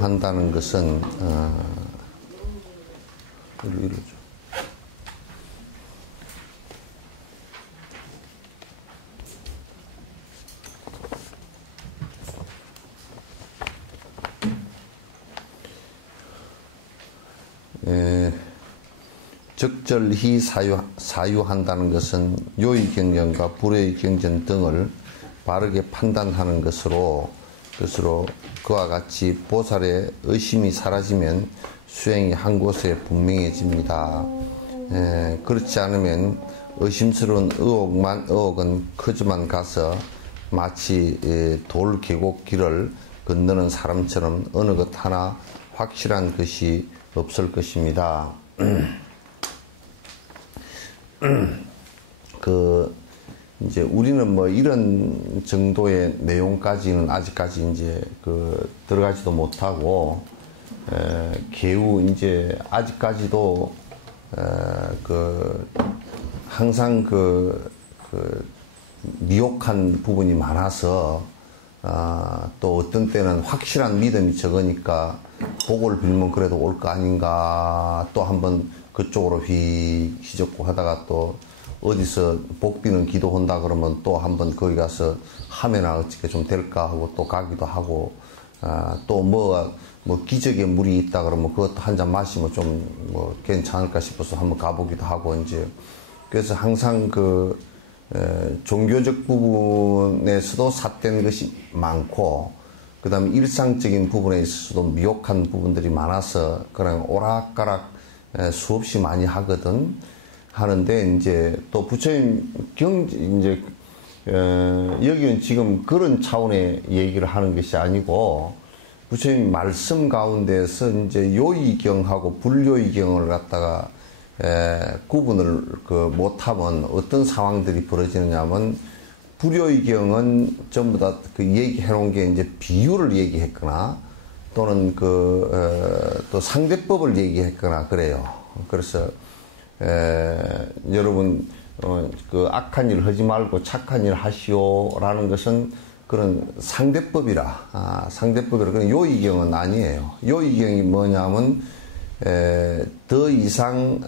사유한다는 것은 이러죠. 적절히 사유한다는 것은 요의 경전과 불의 경전 등을 바르게 판단하는 것으로 그와 같이 보살의 의심이 사라지면 수행이 한 곳에 분명해집니다. 그렇지 않으면 의심스러운 의혹은 커져만 가서 마치 돌 계곡 길을 건너는 사람처럼 어느 것 하나 확실한 것이 없을 것입니다. 이제 우리는 뭐 이런 정도의 내용까지는 아직까지 이제 들어가지도 못하고, 개우 이제 아직까지도, 항상 미혹한 부분이 많아서, 또 어떤 때는 확실한 믿음이 적으니까 복을 빌면 그래도 올 거 아닌가, 또 한번 그쪽으로 휘젓고 하다가 또 어디서 복 비는 기도한다 그러면 또 한번 거기 가서 하면은 어떻게 좀 될까 하고 또 가기도 하고, 또 뭐 기적의 물이 있다 그러면 그것도 한 잔 마시면 좀 뭐 괜찮을까 싶어서 한번 가보기도 하고, 이제 그래서 항상 종교적 부분에서도 삿된 것이 많고, 그 다음에 일상적인 부분에 있어서도 미혹한 부분들이 많아서 그냥 오락가락 수없이 많이 하는데, 이제 또 부처님 이제 여기는 지금 그런 차원의 얘기를 하는 것이 아니고, 부처님 말씀 가운데서 이제 요의경하고 불요의경을 갖다가 구분을 못하면 어떤 상황들이 벌어지느냐면, 불요의경은 전부 다 얘기해 놓은 게 이제 비유를 얘기했거나 또는 또 상대법을 얘기했거나 그래요. 그래서 여러분 악한 일 하지 말고 착한 일 하시오라는 것은 그런 상대법이라 그런 요의경은 아니에요. 요의경이 뭐냐면 더 이상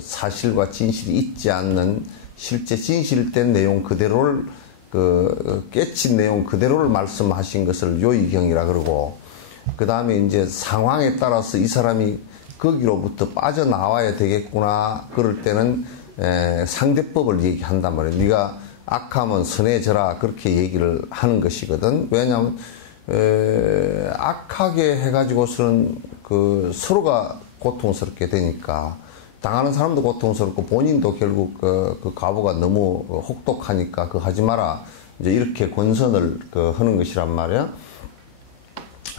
사실과 진실이 있지 않는 실제 진실된 내용 그대로를 깨친 내용 그대로를 말씀하신 것을 요의경이라 그러고, 그 다음에 이제 상황에 따라서 이 사람이 거기로부터 빠져나와야 되겠구나 그럴 때는 상대법을 얘기한단 말이에요. 네가 악하면 선해져라 그렇게 얘기를 하는 것이거든. 왜냐하면 악하게 해가지고서는 서로가 고통스럽게 되니까, 당하는 사람도 고통스럽고 본인도 결국 그 과보가 너무 혹독하니까 하지 마라 이제 이렇게 권선을 하는 것이란 말이야.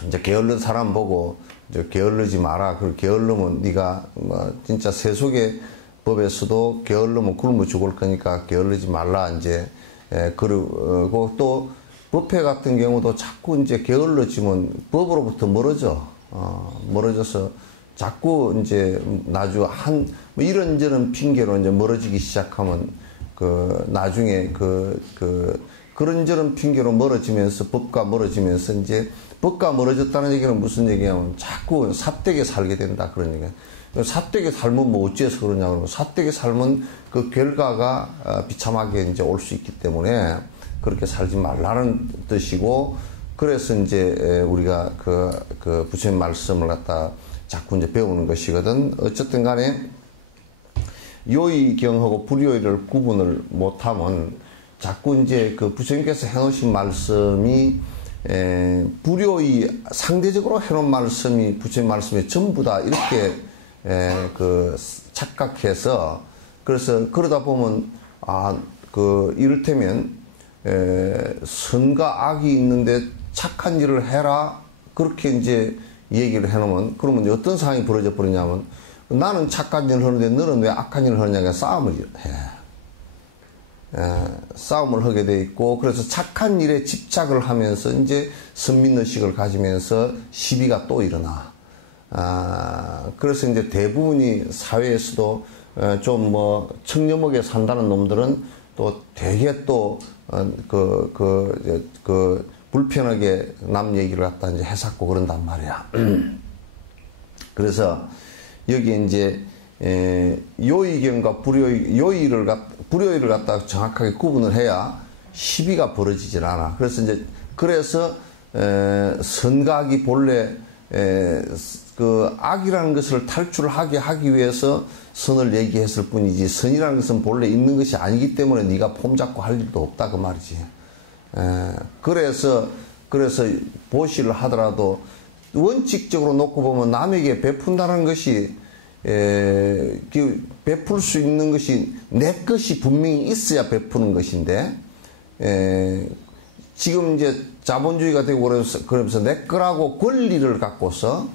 이제 게을른 사람 보고 이제 게을르지 마라. 게을르면 네가 뭐 진짜 세속의 법에서도 게을르면 굶어 죽을 거니까 게을르지 말라 이제. 그리고 또 법회 같은 경우도 자꾸 이제 게을러지면 법으로부터 멀어져서 자꾸 이제 나중에 뭐 이런저런 핑계로 이제 멀어지기 시작하면 나중에 그런저런 핑계로 멀어지면서 법과 멀어지면서 이제 법과 멀어졌다는 얘기는 무슨 얘기냐면 자꾸 삿되게 살게 된다 그런 얘기야. 삿되게 살면 뭐 어째서 그러냐 그러면 삿되게 살면 그 결과가 비참하게 이제 올 수 있기 때문에 그렇게 살지 말라는 뜻이고, 그래서 이제 우리가 부처님 말씀을 갖다 자꾸 이제 배우는 것이거든. 어쨌든 간에 요의경하고 불요의를 구분을 못하면 자꾸 이제 부처님께서 해놓으신 말씀이 불요의 상대적으로 해놓은 말씀이 부처님 말씀이 전부 다 이렇게 착각해서, 그래서 그러다 보면 이를테면 선과 악이 있는데 착한 일을 해라 그렇게 이제 얘기를 해놓으면, 그러면 어떤 상황이 벌어져 버리냐면, 나는 착한 일을 하는데 너는 왜 악한 일을 하느냐가 싸움을 해. 싸움을 하게 돼 있고, 그래서 착한 일에 집착을 하면서 이제 선민의식을 가지면서 시비가 또 일어나. 그래서 이제 대부분이 사회에서도 좀 뭐 청렴하게 산다는 놈들은 또 되게 또 불편하게 남 얘기를 갖다 이제 해석고 그런단 말이야. 그래서 여기 이제 요의경과 불효의를 갖다가 정확하게 구분을 해야 시비가 벌어지질 않아. 그래서 이제 그래서 선각이 본래 그 악이라는 것을 탈출하게 하기 위해서 선을 얘기했을 뿐이지, 선이라는 것은 본래 있는 것이 아니기 때문에 네가 폼 잡고 할 일도 없다 그 말이지. 그래서 보시를 하더라도 원칙적으로 놓고 보면 남에게 베푼다는 것이 베풀 수 있는 것이 내 것이 분명히 있어야 베푸는 것인데, 지금 이제 자본주의가 되고 그러면서 내 거라고 권리를 갖고서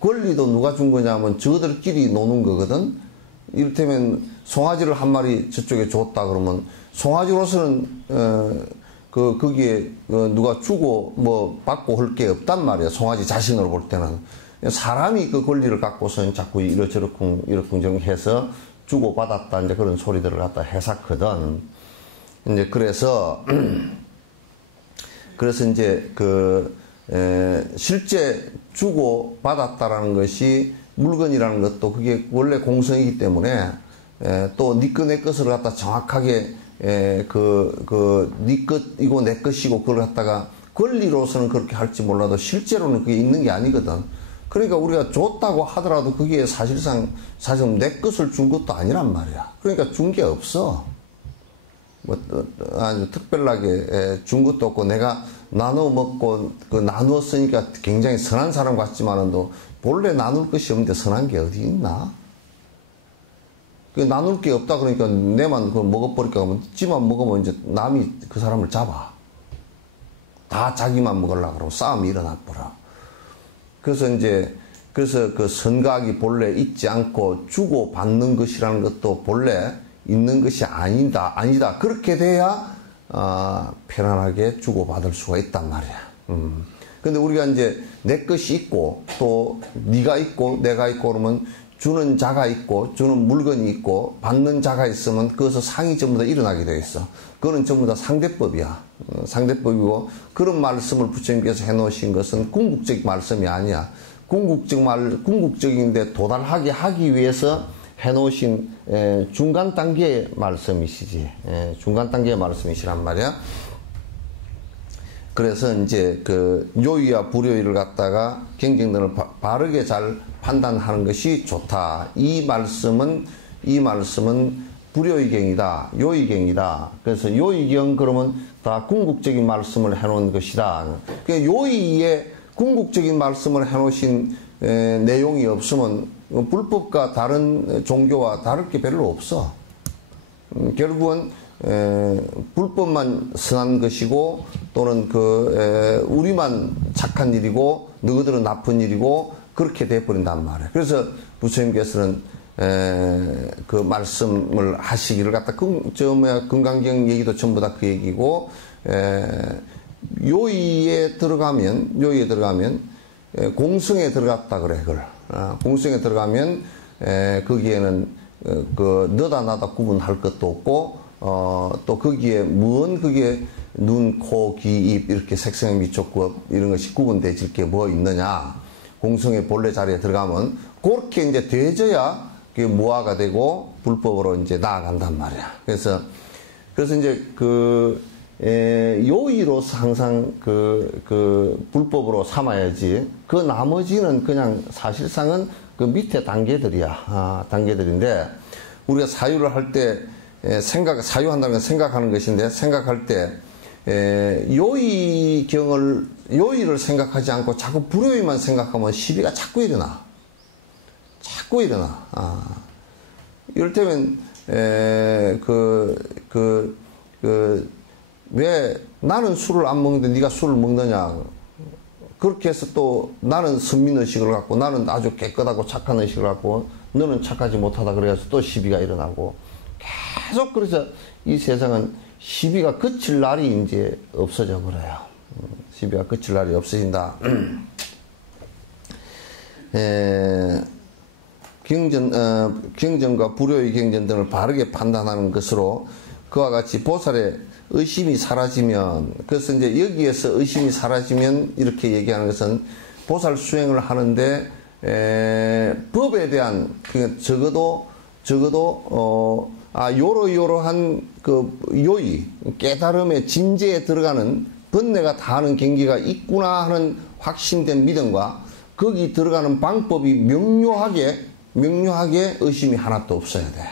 권리도 누가 준 거냐면 저들끼리 노는 거거든. 이를테면 송아지를 한 마리 저쪽에 줬다 그러면 송아지로서는 거기에 누가 주고 뭐 받고 할 게 없단 말이야. 송아지 자신으로 볼 때는. 사람이 그 권리를 갖고서는 자꾸 이러쿵저러쿵 해서 주고 받았다 이제 그런 소리들을 갖다 해석하거든. 이제 그래서 이제 실제 주고 받았다라는 것이 물건이라는 것도 그게 원래 공성이기 때문에 또 네 것 내 것을 갖다 정확하게 네 것이고 내 것이고 그걸 갖다가 권리로서는 그렇게 할지 몰라도 실제로는 그게 있는 게 아니거든. 그러니까 우리가 줬다고 하더라도 그게 사실상 내 것을 준 것도 아니란 말이야. 그러니까 준 게 없어. 뭐 아주 특별하게 준 것도 없고 내가 나눠 먹고 나누었으니까 굉장히 선한 사람 같지만은도 본래 나눌 것이 없는데 선한 게 어디 있나? 나눌 게 없다 그러니까 내만 그걸 먹어버릴까 하면 지만 먹으면 이제 남이 그 사람을 잡아. 다 자기만 먹으려고 그러고 싸움이 일어나 버려. 그래서 그 선각이 본래 있지 않고 주고 받는 것이라는 것도 본래 있는 것이 아니다. 그렇게 돼야 편안하게 주고 받을 수가 있단 말이야. 근데 우리가 이제 내 것이 있고 또 네가 있고 내가 있고 그러면 주는 자가 있고 주는 물건이 있고 받는 자가 있으면 그것을 상이 전부 다 일어나게 되어 있어. 그거는 전부 다 상대법이야. 상대법이고 그런 말씀을 부처님께서 해놓으신 것은 궁극적 말씀이 아니야. 궁극적인데 도달하게 하기 위해서 해놓으신 중간 단계의 말씀이시지. 중간 단계의 말씀이시란 말이야. 그래서 이제 그 요의와 불요의를 갖다가 경쟁들을 바르게 잘 판단하는 것이 좋다. 이 말씀은 불요의경이다. 요의경이다. 그래서 요의경 그러면 다 궁극적인 말씀을 해놓은 것이다. 그 요의의 궁극적인 말씀을 해놓으신 내용이 없으면 불법과 다른 종교와 다를 게 별로 없어. 결국은 불법만 선한 것이고 또는 우리만 착한 일이고 너희들은 나쁜 일이고 그렇게 돼버린단 말이에요. 그래서 부처님께서는 그 말씀을 하시기를 갖다 금강경 얘기도 전부 다 그 얘기고 요의에 들어가면 공성에 들어갔다 그래 그걸. 공성에 들어가면 거기에는 너다 나다 구분할 것도 없고 또 거기에 그게 눈, 코, 귀, 입 이렇게 색성, 미촉구 이런 것이 구분되질 게 뭐 있느냐. 공성의 본래 자리에 들어가면 그렇게 이제 되져야 그게 무아가 되고 불법으로 이제 나아간단 말이야. 그래서 이제 요의로서 항상 불법으로 삼아야지. 그 나머지는 그냥 사실상은 그 밑에 단계들인데 우리가 사유를 할 때 사유한다는 건 생각하는 것인데 생각할 때 요의를 생각하지 않고 자꾸 불요의만 생각하면 시비가 자꾸 일어나. 이를테면 왜 나는 술을 안 먹는데 네가 술을 먹느냐. 그렇게 해서 또 나는 선민의식을 갖고 나는 아주 깨끗하고 착한 의식을 갖고 너는 착하지 못하다 그래서 또 시비가 일어나고 계속 그래서 이 세상은 시비가 그칠 날이 이제 없어져 버려요. 시비가 그칠 날이 없어진다. 경전과 불효의 경전 등을 바르게 판단하는 것으로 그와 같이 보살의 의심이 사라지면, 그래서 이제 여기에서 의심이 사라지면 이렇게 얘기하는 것은 보살 수행을 하는데 법에 대한 적어도 요러요러한 그 요의 깨달음의 진재에 들어가는 번뇌가 다하는 경계가 있구나 하는 확신된 믿음과 거기 들어가는 방법이 명료하게 의심이 하나도 없어야 돼.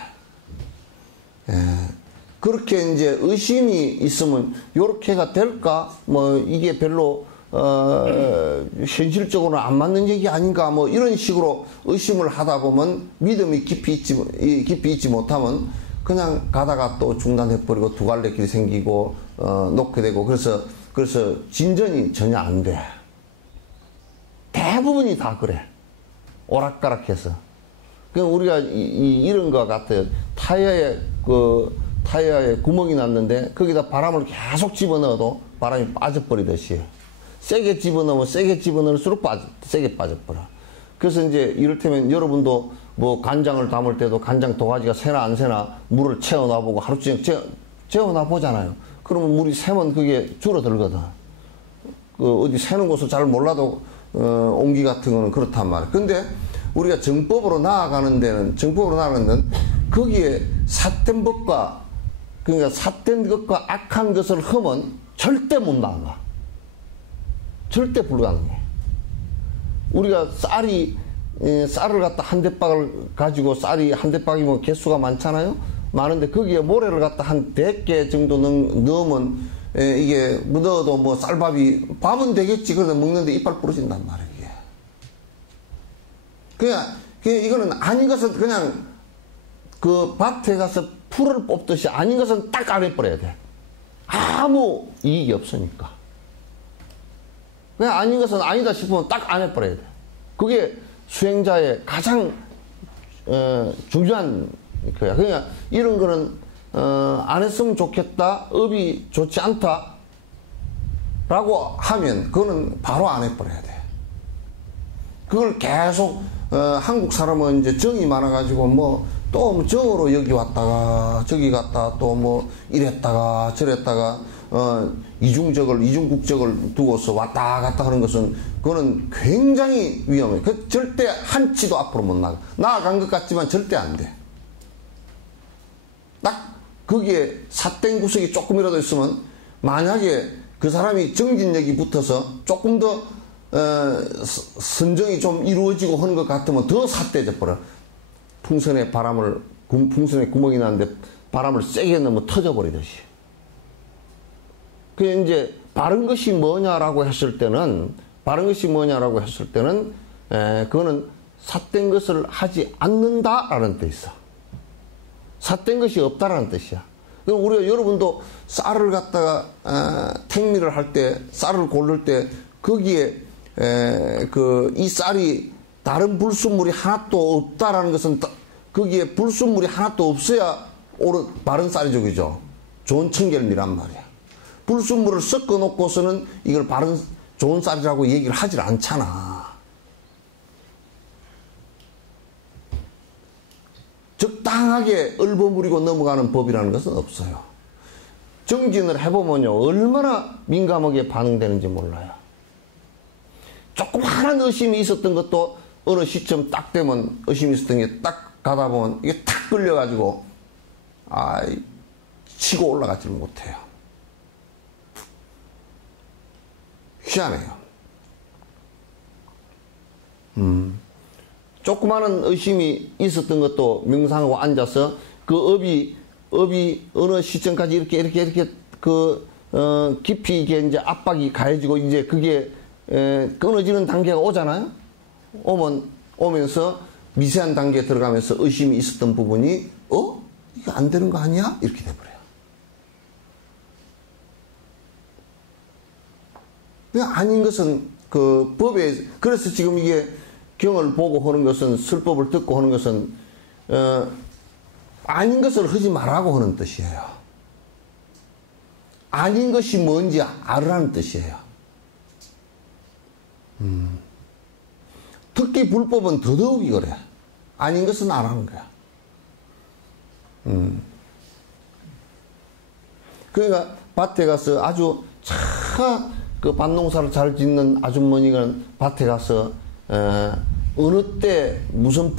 그렇게 이제 의심이 있으면 요렇게가 될까? 뭐 이게 별로 현실적으로는 안 맞는 얘기 아닌가? 뭐 이런 식으로 의심을 하다 보면 믿음이 깊이 있지 못하면 그냥 가다가 또 중단해버리고 두 갈래 길이 생기고 놓게 되고 그래서 진전이 전혀 안 돼. 대부분이 다 그래. 오락가락해서. 그럼 우리가 이런 것 같아요. 타이어에 구멍이 났는데 거기다 바람을 계속 집어넣어도 바람이 빠져버리듯이. 세게 집어넣을수록 세게 빠져버려. 그래서 이제 이를테면 여러분도 뭐 간장을 담을 때도 간장 도가지가 새나 안 새나 물을 채워놔보고 하루 종일 채워놔보잖아요. 그러면 물이 새면 그게 줄어들거든. 어디 새는 곳을 잘 몰라도 옹기 같은 거는 그렇단 말이야. 근데 우리가 정법으로 나아가는 데는 거기에 삿된 법과 그러니까 삿된 것과 악한 것을 하면 절대 못 나가. 절대 불가능해. 우리가 쌀을 갖다 한 대박을 가지고 쌀이 한 대박이면 개수가 많잖아요. 많은데 거기에 모래를 갖다 한 100개 정도 넣으면 이게 넣어도 뭐 밥은 되겠지. 그러다 먹는데 이빨 부러진단 말이에요. 그냥 이거는 아닌 것은 그냥 그 밭에 가서 풀을 뽑듯이 아닌 것은 딱 안 해버려야 돼. 아무 이익이 없으니까. 그냥 아닌 것은 아니다 싶으면 딱 안 해버려야 돼. 그게 수행자의 가장 중요한 거야. 그러니까 이런 거는 안 했으면 좋겠다, 업이 좋지 않다 라고 하면 그거는 바로 안 해버려야 돼. 그걸 계속 한국 사람은 이제 정이 많아가지고 뭐 또 정으로 여기 왔다가 저기 갔다 또 뭐 이랬다가 저랬다가 이중국적을 두고서 왔다 갔다 하는 것은 그거는 굉장히 위험해. 그 절대 한 치도 앞으로 못 나가. 나아간 것 같지만 절대 안 돼. 딱 거기에 삿된 구석이 조금이라도 있으면 만약에 그 사람이 정진력이 붙어서 조금 더 선정이 좀 이루어지고 하는 것 같으면 더 삿대져 버려. 풍선에 구멍이 나는데 바람을 세게 넣으면 터져버리듯이. 그 이제 바른 것이 뭐냐라고 했을 때는 그거는 삿된 것을 하지 않는다라는 뜻이 있어. 삿된 것이 없다라는 뜻이야. 그럼 우리가 여러분도 쌀을 갖다가 택미를 할 때 쌀을 고를 때 거기에 이 쌀이 다른 불순물이 하나도 없다라는 것은 거기에 불순물이 하나도 없어야 바른 쌀이죠, 그죠? 좋은 청결미란 말이야. 불순물을 섞어 놓고서는 이걸 좋은 쌀이라고 얘기를 하질 않잖아. 적당하게 얼버무리고 넘어가는 법이라는 것은 없어요. 정진을 해보면요, 얼마나 민감하게 반응되는지 몰라요. 조그마한 의심이 있었던 것도 어느 시점 딱 되면 의심이 있었던 게 딱 가다 보면 이게 탁 끌려가지고 치고 올라가지를 못해요. 희한해요. 조그마한 의심이 있었던 것도 명상하고 앉아서 그 업이 어느 시점까지 이렇게 깊이 이게 이제 압박이 가해지고 이제 그게 끊어지는 단계가 오잖아요. 오면서 미세한 단계에 들어가면서 의심이 있었던 부분이 이거 안 되는 거 아니야? 이렇게 돼버려요. 아닌 것은 그 법에, 그래서 지금 이게 경을 보고 하는 것은, 설법을 듣고 하는 것은 아닌 것을 하지 말라고 하는 뜻이에요. 아닌 것이 뭔지 알으라는 뜻이에요. 특히 불법은 더더욱이 그래. 아닌 것은 안 하는 거야. 그러니까 밭에 가서 아주 그 밭농사를 잘 짓는 아주머니가 밭에 가서 어느 때 무슨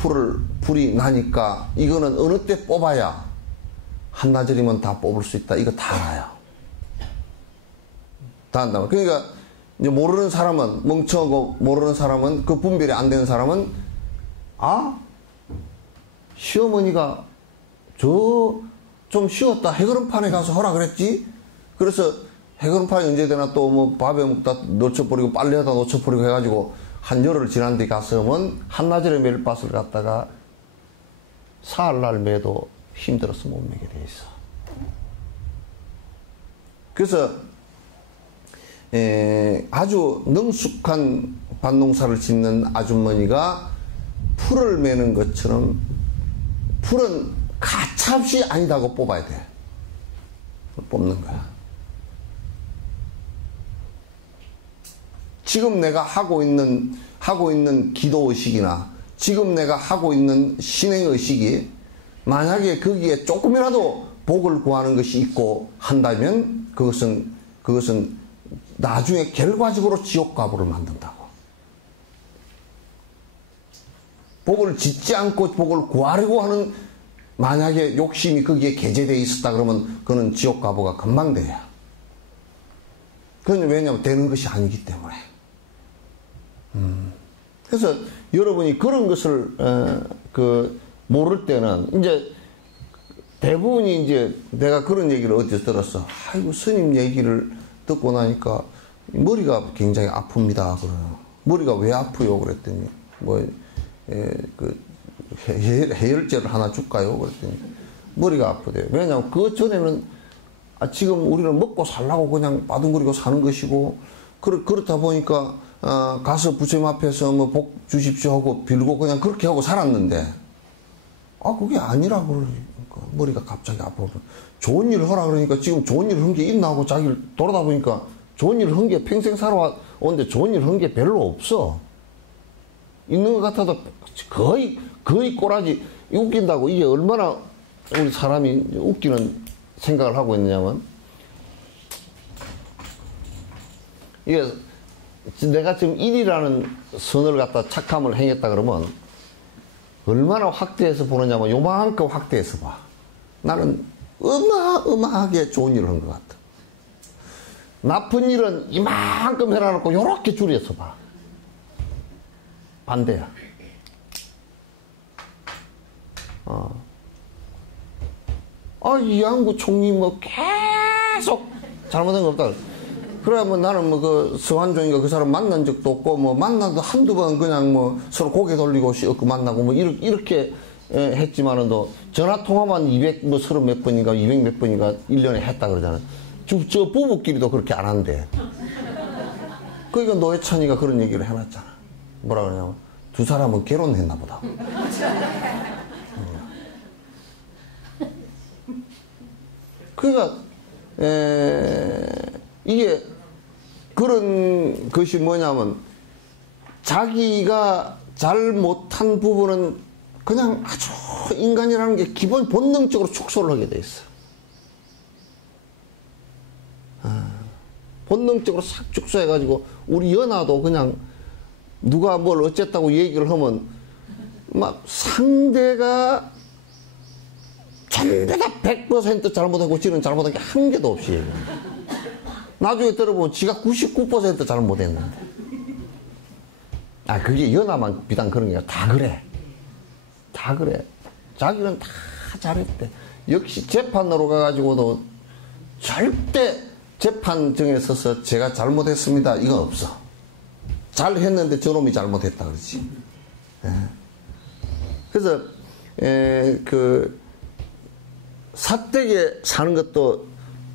풀이 나니까 이거는 어느 때 뽑아야 한나절이면 다 뽑을 수 있다. 이거 다 알아요. 다 안다. 그러니까 이제 모르는 사람은, 멍청하고 모르는 사람은, 그 분별이 안 되는 사람은, 아, 시어머니가 좀 쉬었다 해거름판에 가서 하라 그랬지. 그래서 해거름판이 언제 되나 또 뭐 밥에 먹다 놓쳐버리고 빨래하다 놓쳐버리고 해가지고 한 열흘 지난 뒤 갔으면 한나절에 매일 밭을 갖다가 사흘날 매도 힘들어서 못 매게 돼 있어. 그래서 아주 능숙한 밭농사를 짓는 아주머니가 풀을 매는 것처럼 풀은 가차없이 아니다고 뽑아야 돼. 뽑는 거야. 지금 내가 하고 있는 기도의식이나 지금 내가 하고 있는 신행의식이 만약에 거기에 조금이라도 복을 구하는 것이 있고 한다면 그것은 나중에 결과적으로 지옥가부를 만든다고. 복을 짓지 않고 복을 구하려고 하는 만약에 욕심이 거기에 개재되어 있었다 그러면 그는 지옥가부가 금방 돼요. 그건 왜냐하면 되는 것이 아니기 때문에. 그래서 여러분이 그런 것을 모를 때는 이제 대부분이 이제 내가 그런 얘기를 어디서 들었어. 아이고 스님 얘기를 듣고 나니까 머리가 굉장히 아픕니다. 그래요. 머리가 왜 아프요? 그랬더니 해열제를 하나 줄까요? 그랬더니 머리가 아프대요. 왜냐하면 그 전에는 지금 우리는 먹고 살라고 그냥 바둥거리고 사는 것이고 그렇다 보니까 가서 부처님 앞에서 뭐 복 주십시오 하고 빌고 그냥 그렇게 하고 살았는데 그게 아니라 그러니까 머리가 갑자기 아프고 좋은 일을 하라 그러니까 지금 좋은 일을 한 게 있나 하고 자기를 돌아다 보니까 좋은 일을 한 게 평생 살아왔는데 좋은 일을 한 게 별로 없어. 있는 것 같아도 거의 꼬라지 웃긴다고. 이게 얼마나 우리 사람이 웃기는 생각을 하고 있느냐면 이게 내가 지금 1이라는 선을 갖다 착함을 행했다 그러면 얼마나 확대해서 보느냐면 요만큼 확대해서 봐. 나는 어마어마하게 좋은 일을 한 것 같아. 나쁜 일은 이만큼 해놔놓고 요렇게 줄여서 봐. 반대야. 이 양구 총리 뭐 계속 잘못한 거 없다. 그래, 나는 그 서한종이가 그 사람 만난 적도 없고, 만나도 한두 번 그냥 서로 고개 돌리고 만나고 이렇게 했지만은 전화 통화만 30 몇 번인가 200 몇 번인가 1년에 했다 그러잖아. 저 부부끼리도 그렇게 안 한대. 그러니까 노회찬이가 그런 얘기를 해놨잖아. 뭐라 그러냐면, 두 사람은 결혼했나 보다. 그러니까, 이게, 그런 것이 뭐냐면, 자기가 잘 못한 부분은 그냥 아주 인간이라는 게 기본 본능적으로 축소를 하게 돼 있어. 본능적으로 싹 축소해가지고, 우리 연하도 그냥 누가 뭘 어쨌다고 얘기를 하면, 상대가 전부 다 100% 잘못하고 지는 잘못한 게 한 개도 없이 얘기해. 나중에 들어보면 지가 99% 잘못했는데. 그게 연하만 비단 그런 게 아니라 다 그래. 다 그래. 자기는 다 잘했대. 역시 재판으로 가가지고도 절대 재판정에 서서 제가 잘못했습니다. 이건 없어. 잘했는데 저놈이 잘못했다 그러지. 그래서 사대에 사는 것도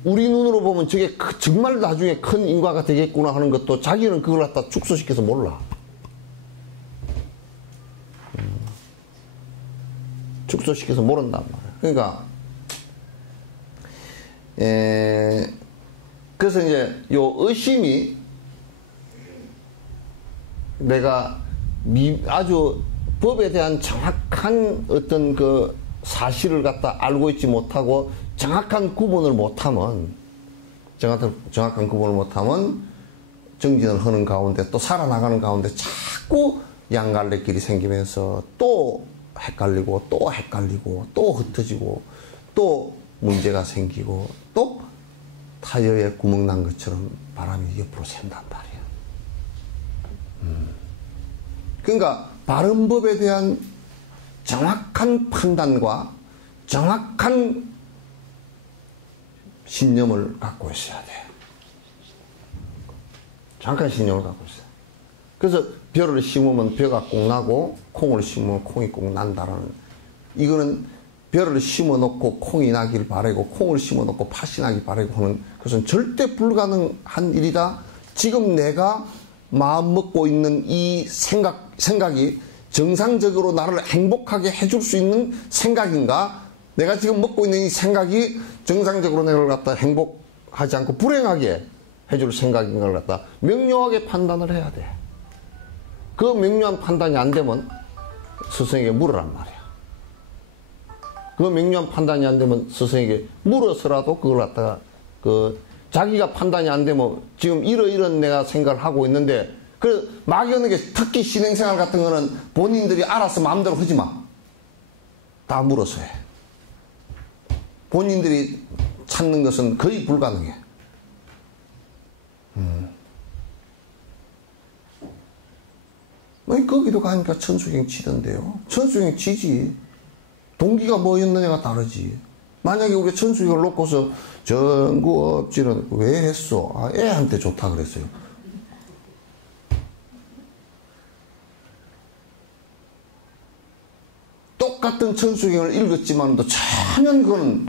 우리 눈으로 보면 저게 정말 나중에 큰 인과가 되겠구나 하는 것도 자기는 그걸 갖다 축소시켜서 몰라. 축소시켜서 모른단 말이야. 그러니까 그래서 이제 요 의심이 내가 아주 법에 대한 정확한 어떤 사실을 갖다 알고 있지 못하고 정확한 구분을 못하면 정확한 구분을 못하면 정진을 하는 가운데 또 살아나가는 가운데 자꾸 양갈래길이 생기면서 또 헷갈리고 또 헷갈리고 또 흩어지고 또 문제가 생기고 또 타이어에 구멍 난 것처럼 바람이 옆으로 샌단 말이야. 그러니까 바른 법에 대한 정확한 판단과 정확한 신념을 갖고 있어야 돼. 정확한 신념을 갖고 있어요. 그래서 벼를 심으면 벼가 꼭 나고 콩을 심으면 콩이 꼭 난다라는, 이거는 벼를 심어 놓고 콩이 나길 바라고 콩을 심어 놓고 팥이 나길 바라고 하는 것은 절대 불가능한 일이다. 지금 내가 마음 먹고 있는 이 생각이 정상적으로 나를 행복하게 해줄 수 있는 생각인가? 내가 지금 먹고 있는 이 생각이 정상적으로 내가 갖다 행복하지 않고 불행하게 해줄 생각인가를 갖다 명료하게 판단을 해야 돼. 그 명료한 판단이 안 되면 스승에게 물으란 말이야. 그 명료한 판단이 안 되면 스승에게 물어서라도 그걸 갖다가 자기가 판단이 안 되면 지금 이런 내가 생각을 하고 있는데 그 막연하게 특히 신행생활 같은 거는 본인들이 알아서 마음대로 하지 마. 다 물어서 해. 본인들이 찾는 것은 거의 불가능해. 거기도 가니까 천수경 치던데요. 천수경 치지. 동기가 뭐였느냐가 다르지. 만약에 우리 천수경을 놓고서 전구업질은 왜 했어? 아, 애한테 좋다 그랬어요. 똑같은 천수경을 읽었지만도 전혀 그건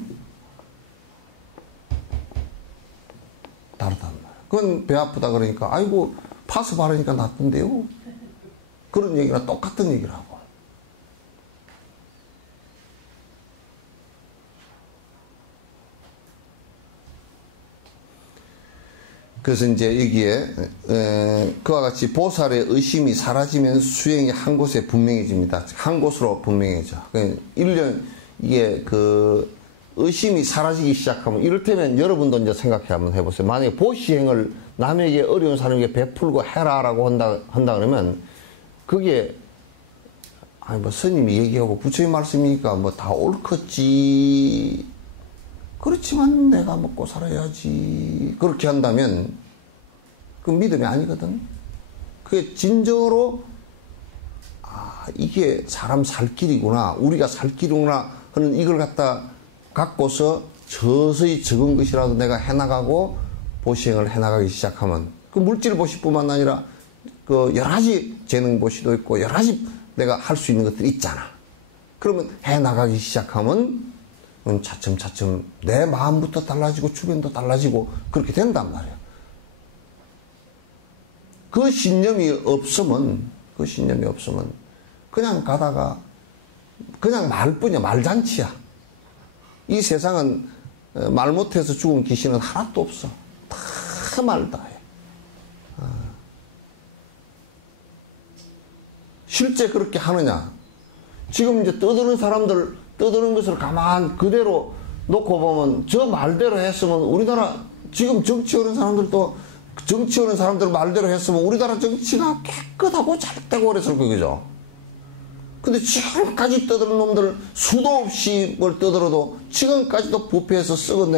다르단 말이야. 그건 배 아프다 그러니까 아이고 파스 바르니까 낫던데요. 그런 얘기랑 똑같은 얘기를 하고. 그래서 이제 여기에 그와 같이 보살의 의심이 사라지면 수행이 한 곳에 분명해집니다. 한 곳으로 분명해져. 이게 의심이 사라지기 시작하면, 이를테면 여러분도 이제 생각해 한번 해보세요. 만약에 보시행을 남에게 어려운 사람에게 베풀고 해라라고 한다 그러면 그게 뭐 스님이 얘기하고 부처님 말씀이니까 뭐 다 옳겠지. 그렇지만 내가 먹고 살아야지. 그렇게 한다면 그 믿음이 아니거든. 그게 진정으로 이게 사람 살 길이구나, 우리가 살 길이구나 하는 이걸 갖고서 서서히 적은 것이라도 내가 해나가고 보시행을 해나가기 시작하면, 그 물질 보시뿐만 아니라 그 여러 가지 재능 보시도 있고 여러 가지 내가 할 수 있는 것들이 있잖아. 그러면 해나가기 시작하면 차츰차츰 내 마음부터 달라지고 주변도 달라지고 그렇게 된단 말이야. 그 신념이 없으면 그냥 가다가 그냥 말뿐이야. 말잔치야. 이 세상은 말 못해서 죽은 귀신은 하나도 없어. 다 말다 해. 실제 그렇게 하느냐? 지금 이제 떠드는 것을 가만 그대로 놓고 보면 저 말대로 했으면 우리나라 지금 정치하는 사람들 말대로 했으면 우리나라 정치가 깨끗하고 잘 되고 그랬을 거죠. 근데 지금까지 떠드는 놈들 수도 없이 뭘 떠들어도 지금까지도 부패해서 썩은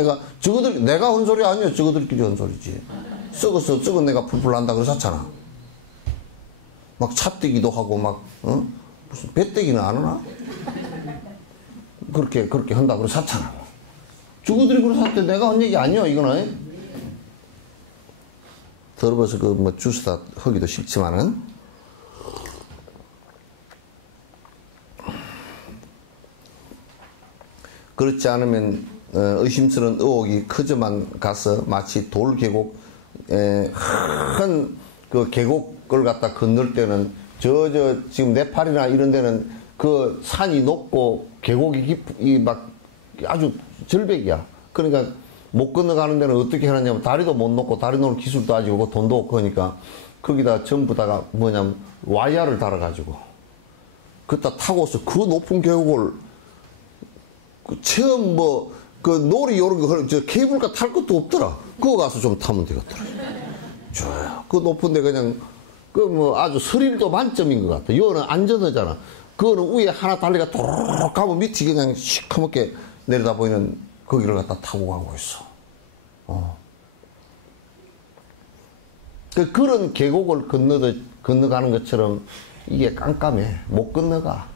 내가 한 소리 아니에요. 저거들끼리 한 소리지. 썩은 내가 풀풀 난다 그러셨잖아. 막 찻대기도 하고 무슨 배때기는 안 하나? 그렇게 한다 그러셨잖아. 저거들이 그러셨대. 내가 한 얘기 아니야 이거는. 더러워서 주스다 하기도 싫지만은, 그렇지 않으면 의심스러운 의혹이 커져만 가서 마치 돌 계곡, 큰 그 계곡을 갖다 건널 때는 지금 네팔이나 이런 데는 그 산이 높고 계곡이 막 아주 절벽이야. 그러니까 못 건너가는 데는 어떻게 해놨냐면 다리도 못 놓고 다리 놓을 기술도 아직 없고 돈도 없고 하니까 거기다 전부 다가 뭐냐면 와이어를 달아가지고 그따 타고서 그 높은 계곡을 처음 그 놀이 요런 거, 저 케이블카 탈 것도 없더라. 그거 가서 좀 타면 되겠더라. 좋아요. 그 높은데 그냥, 그 뭐 아주 스릴도 만점인 것 같아. 이거는 안전하잖아. 그거는 위에 하나 달리가 도로록 가면 밑이 그냥 시커멓게 내려다 보이는 거기를 갖다 타고 가고 있어. 그런 계곡을 건너가는 것처럼 이게 깜깜해. 못 건너가.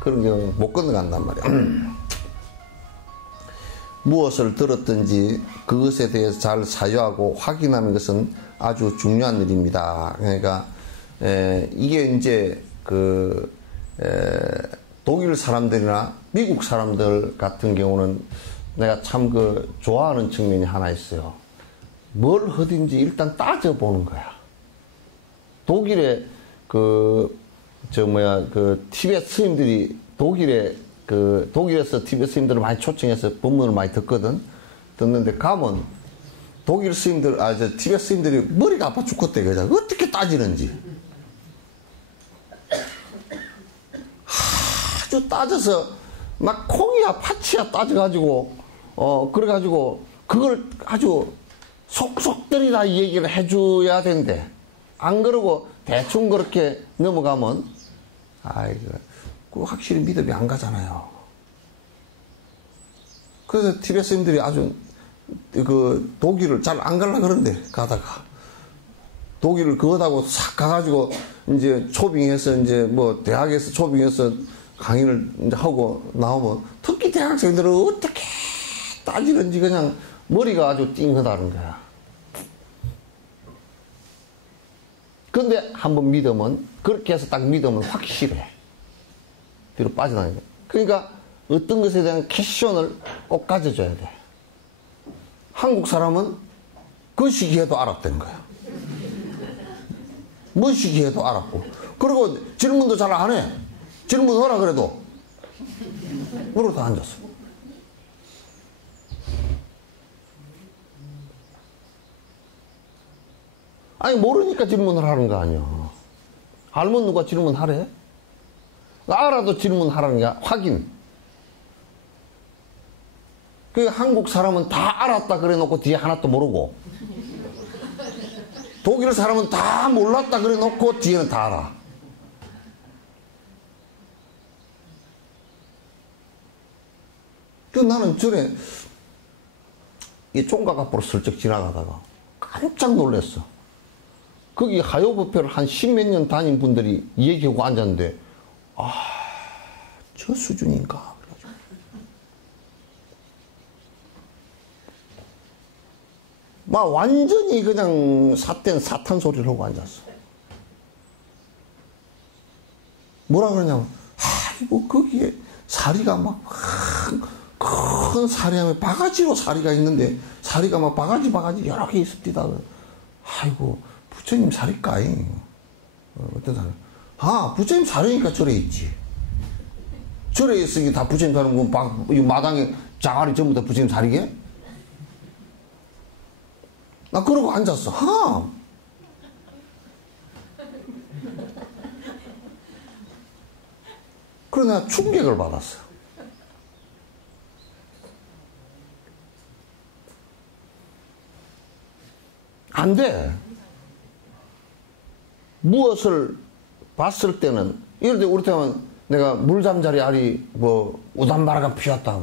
그런 경우는 못 건너간단 말이야. 무엇을 들었든지 그것에 대해서 잘 사유하고 확인하는 것은 아주 중요한 일입니다. 그러니까 이게 이제 독일 사람들이나 미국 사람들 같은 경우는 내가 참 좋아하는 측면이 하나 있어요. 뭘 하든지 일단 따져보는 거야. 독일에 티베트 스님들이 독일에서 티베트 스님들을 많이 초청해서 법문을 많이 듣는데 가면 독일 스님들, 티베트 스님들이 머리가 아파 죽겠대, 그자. 어떻게 따지는지. 아주 따져서, 막 콩이야, 팥이야 따져가지고, 그래가지고, 그걸 아주 속속들이 다 얘기를 해줘야 된대. 안 그러고 대충 그렇게 넘어가면, 확실히 믿음이 안 가잖아요. 그래서 티베트 스님들이 아주 독일을 잘 안 가려고 그러는데 가다가 독일을 그거다고 싹 가가지고 이제 초빙해서 이제 뭐 대학에서 초빙해서 강의를 이제 하고 나오면 특히 대학생들은 어떻게 따지는지 그냥 머리가 아주 띵하다는 거야. 근데 한번 믿으면 그렇게 해서 딱 믿으면 확실해. 뒤로 빠져나가는 거야. 그러니까 어떤 것에 대한 캐션을 꼭 가져줘야 돼. 한국 사람은 그 시기에도 알았다는 거야. 뭐 시기에도 알았고. 그리고 질문도 잘 안 해. 질문하라 그래도. 그러고 다 앉았어. 아니, 모르니까 질문을 하는 거 아니야. 알면 누가 질문하래? 알아도 질문하라는 게 확인. 그 한국 사람은 다 알았다 그래 놓고 뒤에 하나도 모르고, 독일 사람은 다 몰랐다 그래 놓고 뒤에는 다 알아. 그 나는 전에 이 총각 앞으로 슬쩍 지나가다가 깜짝 놀랐어. 거기 하요법회를 한 십몇 년 다닌 분들이 얘기하고 앉았는데, 저 수준인가? 막 완전히 그냥 삿된 사탄 소리를 하고 앉았어. 뭐라 그러냐면, 거기에 사리가 막, 큰 사리하면 바가지로 사리가 있는데, 사리가 막 바가지 여러 개 있습니다. 아이고, 부처님 사리까이. 어떤 사람? 부처님 사리니까 절에 있지. 절에 있으니 다 부처님 사는 거, 이 마당에 자갈이 전부 다 부처님 사리게? 나 그러고 앉았어. 그래서 내가 충격을 받았어. 안 돼. 무엇을 봤을 때는, 이럴 때 우리 때는 내가 물잠자리 알이 우담바라가 피었다.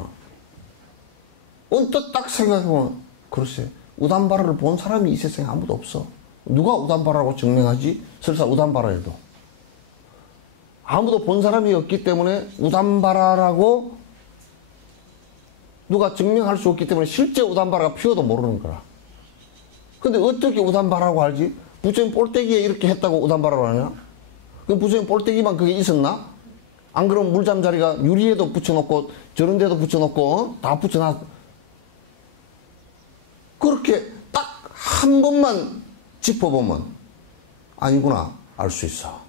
언뜻 딱 생각해보면, 글쎄, 우담바라를 본 사람이 이 세상에 아무도 없어. 누가 우담바라라고 증명하지? 설사 우담바라에도. 아무도 본 사람이 없기 때문에 우담바라라고 누가 증명할 수 없기 때문에 실제 우담바라가 피어도 모르는 거라. 근데 어떻게 우담바라고 알지? 부처님 볼때기에 이렇게 했다고 우담바라고 하냐? 그럼 부처님 볼때기만 그게 있었나? 안 그러면 물잠자리가 유리에도 붙여놓고 저런 데도 붙여놓고 다 붙여놨. 그렇게 딱 한 번만 짚어보면 아니구나 알 수 있어.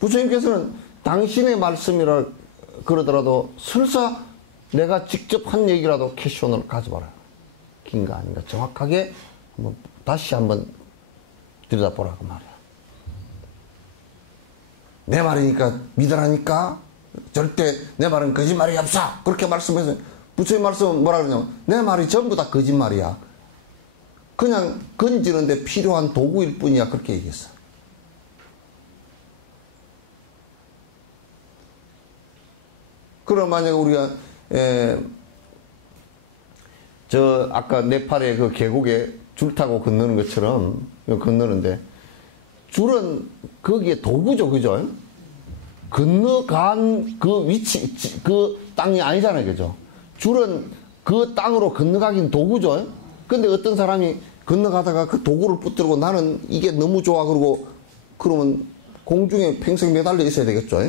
부처님께서는 당신의 말씀이라 그러더라도 설사 내가 직접 한 얘기라도 캐션을 가져봐라. 긴가 아닌가 정확하게 다시 한번 들여다보라고 말이야. 내 말이니까 믿으라니까. 절대 내 말은 거짓말이 없어. 그렇게 말씀해서 부처님 말씀은 뭐라 그러냐면 내 말이 전부 다 거짓말이야. 그냥 건지는데 필요한 도구일 뿐이야. 그렇게 얘기했어. 그럼 만약에 우리가 저 아까 네팔의 그 계곡에 줄 타고 건너는 것처럼 건너는데 줄은 거기에 도구죠, 그죠? 건너간 그 위치, 그 땅이 아니잖아요, 그죠? 줄은 그 땅으로 건너가긴 도구죠. 근데 어떤 사람이 건너가다가 그 도구를 붙들고 나는 이게 너무 좋아 그러고 그러면 공중에 평생 매달려 있어야 되겠죠.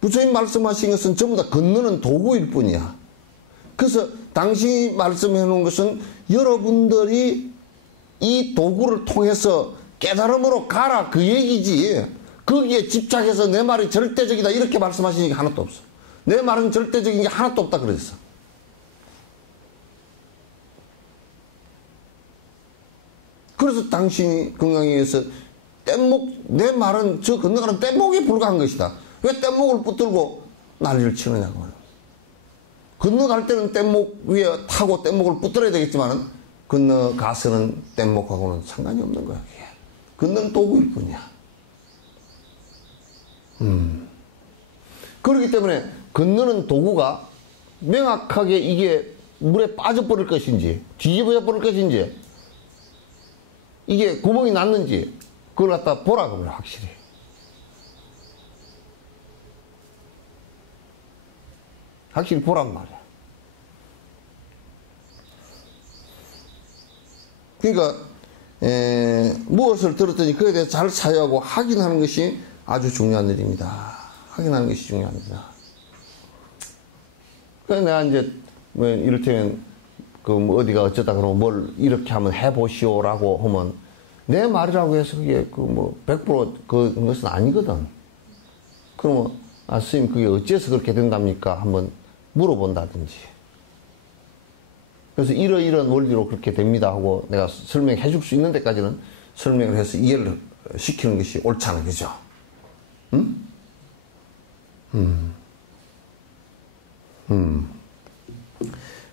부처님 말씀하신 것은 전부 다 건너는 도구일 뿐이야. 그래서 당신이 말씀해 놓은 것은 여러분들이 이 도구를 통해서 깨달음으로 가라 그 얘기지. 거기에 집착해서 내 말이 절대적이다 이렇게 말씀하시는 게 하나도 없어. 내 말은 절대적인 게 하나도 없다 그랬어. 그래서 당신이 건강에서 뗏목, 내 말은 저 건너가는 뗏목에 불과한 것이다. 왜 뗏목을 붙들고 난리를 치느냐고. 건너갈 때는 뗏목 위에 타고 뗏목을 붙들어야 되겠지만 건너가서는 뗏목하고는 상관이 없는 거야. 건너는 도구일 뿐이야. 그렇기 때문에 건너는 도구가 명확하게 이게 물에 빠져버릴 것인지 뒤집어져 버릴 것인지 이게 구멍이 났는지 그걸 갖다 보라고 그래. 확실히. 확실히 보란 말이야. 그러니까 무엇을 들었더니 그에 대해서 잘 사유하고 확인하는 것이 아주 중요한 일입니다. 확인하는 것이 중요합니다. 그래서 내가 이제 뭐 이를테면 그 뭐 어디가 어쩌다 그러면 뭘 이렇게 하면 해보시오라고 하면 내 말이라고 해서 그게 그 뭐 100% 그것은 아니거든. 그러면 아 스님 그게 어째서 그렇게 된답니까? 한번 물어본다든지. 그래서 이런 원리로 그렇게 됩니다 하고 내가 설명해 줄 수 있는 데까지는 설명을 해서 이해를 시키는 것이 옳잖아, 그죠? 응?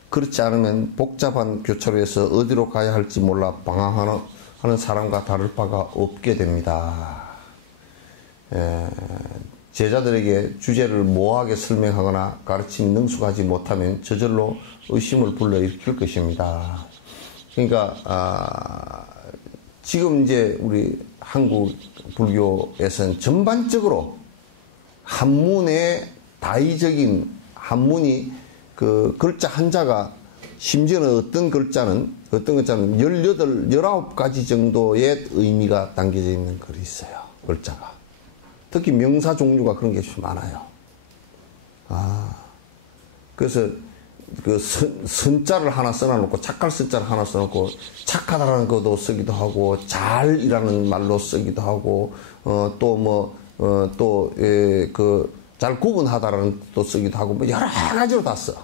그렇지 않으면 복잡한 교차로에서 어디로 가야 할지 몰라 방황하는 사람과 다를 바가 없게 됩니다. 제자들에게 주제를 모호하게 설명하거나 가르침이 능숙하지 못하면 저절로 의심을 불러일으킬 것입니다. 그러니까 지금 이제 우리 한국 불교에서는 전반적으로 한문의 다의적인 한문이 그 글자 한자가 심지어는 어떤 글자는 18, 19가지 정도의 의미가 담겨져 있는 글이 있어요. 글자가. 특히 명사 종류가 그런 게 좀 많아요. 그래서 그 선자를 하나 써놔놓고 착할 선자를 하나 써놓고 착하다라는 것도 쓰기도 하고 잘이라는 말로 쓰기도 하고 잘 구분하다라는 뜻도 쓰기도 하고 뭐 여러 가지로 다 써.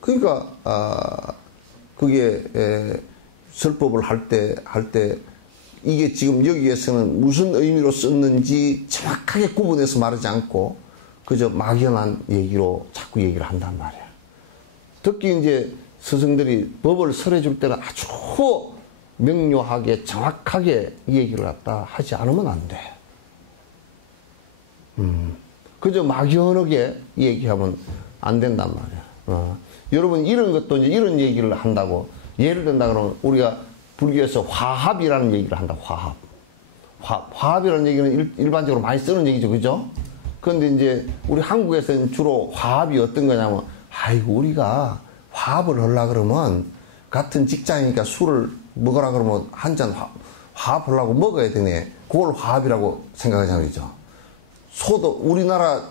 그러니까 그게 설법을 할 때 이게 지금 여기에서는 무슨 의미로 썼는지 정확하게 구분해서 말하지 않고 그저 막연한 얘기로 자꾸 얘기를 한단 말이야. 특히 이제 스승들이 법을 설해줄 때는 아주 명료하게 정확하게 이 얘기를 갖다 하지 않으면 안 돼. 그저 막연하게 얘기하면 안 된단 말이야. 여러분 이런 것도 이제 이런 얘기를 한다고 예를 든다 그러면 우리가 불교에서 화합이라는 얘기를 한다. 화합이라는 얘기는 일반적으로 많이 쓰는 얘기죠, 그죠? 그런데 이제 우리 한국에서는 주로 화합이 어떤 거냐면 아이고 우리가 화합을 하려고 그러면 같은 직장이니까 술을 먹으라 그러면 한 잔 화합하려고 먹어야 되네. 그걸 화합이라고 생각하잖아요, 그죠? 우리나라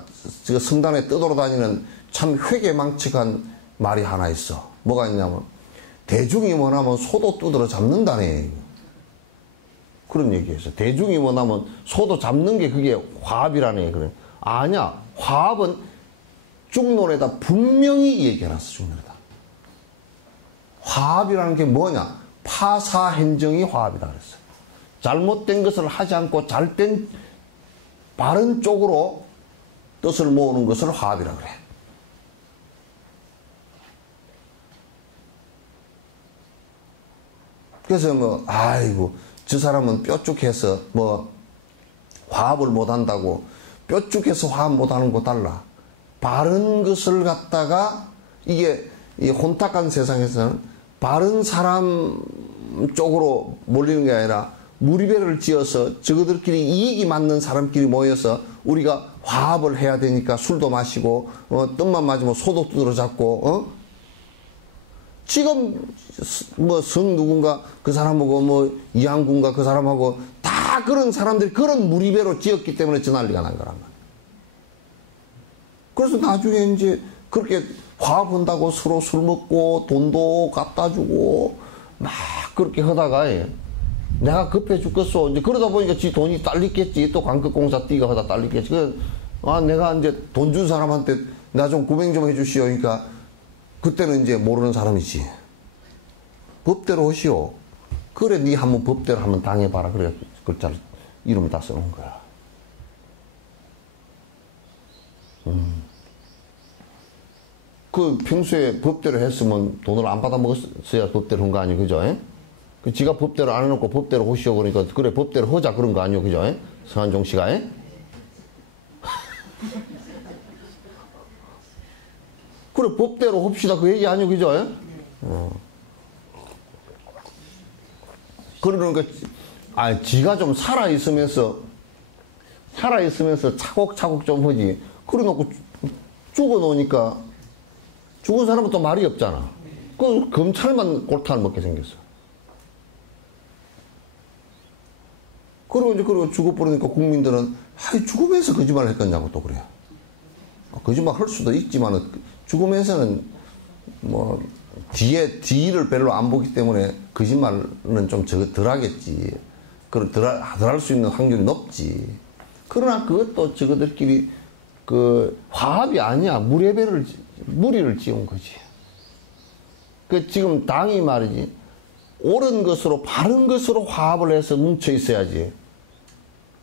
성당에 떠돌아다니는 참 회개망측한 말이 하나 있어. 뭐가 있냐면 대중이 원하면 소도 두드러 잡는다네. 그런 얘기했어. 대중이 원하면 소도 잡는 게 그게 화합이라네. 그래. 아니야. 화합은 중론에다 분명히 얘기해놨어. 중론에다. 화합이라는 게 뭐냐? 파사행정이 화합이다 그랬어요. 잘못된 것을 하지 않고 잘된 바른 쪽으로 뜻을 모으는 것을 화합이라 그래. 그래서 뭐 아이고 저 사람은 뾰족해서 뭐 화합을 못한다고, 뾰족해서 화합 못하는 거 달라. 바른 것을 갖다가 이게 이 혼탁한 세상에서는 바른 사람 쪽으로 몰리는 게 아니라 무리배를 지어서 저그들끼리 이익이 맞는 사람끼리 모여서 우리가 화합을 해야 되니까 술도 마시고 뜻만 맞으면 소도 두드러 잡고 지금 뭐 성 누군가 그 사람하고 뭐 이항군가 그 사람하고 다 그런 사람들이 그런 무리배로 지었기 때문에 저 난리가 난 거란 말이야. 그래서 나중에 이제 그렇게 화합한다고 서로 술 먹고 돈도 갖다 주고 막 그렇게 하다가 내가 급해 죽겠어. 이제 그러다 보니까 지 돈이 딸리겠지. 또 광급공사 띠가 하다 딸리겠지. 내가 이제 돈 준 사람한테 나 좀 구맹 좀 해주시오. 그러니까 그때는 이제 모르는 사람이지. 법대로 하시오. 그래, 니 한번 법대로 한번 당해봐라. 그래, 글자를, 이름을 다 써놓은 거야. 그 평소에 법대로 했으면 돈을 안 받아 먹었어야 법대로 한 거 아니에요. 그죠? 그 지가 법대로 안 해놓고 법대로 하시오. 그러니까, 그래, 법대로 하자. 그런 거 아니에요. 그죠? 성한종 씨가. 그래, 법대로 합시다. 그 얘기 아니에요. 그죠? 그러니까, 지가 좀 살아있으면서 차곡차곡 좀 하지. 그래 놓고 죽어 놓으니까, 죽은 사람은 또 말이 없잖아. 그 검찰만 골탕을 먹게 생겼어. 그리고 죽어버리니까 국민들은, 죽으면서 거짓말을 했겠냐고 또 그래요. 거짓말 할 수도 있지만, 죽으면서는 뭐, 뒤를 별로 안 보기 때문에 거짓말은 좀 덜 하겠지. 덜 할 수 있는 확률이 높지. 그러나 그것도 저거들끼리 화합이 아니야. 무리를 지은 거지. 지금 당이 말이지. 옳은 것으로, 바른 것으로 화합을 해서 뭉쳐 있어야지.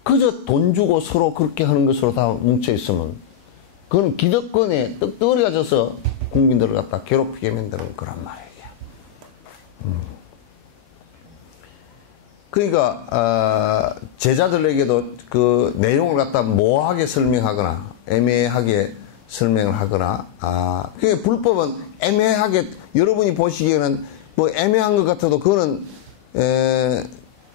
그저 돈 주고 서로 그렇게 하는 것으로 다 뭉쳐 있으면, 그건 기득권에 떡덩어리가 져서 국민들을 갖다 괴롭히게 만드는 거란 말이야. 그러니까, 제자들에게도 그 내용을 갖다 모호하게 설명하거나, 애매하게 설명을 하거나, 그게 불법은 애매하게, 여러분이 보시기에는 뭐 애매한 것 같아도 그거는,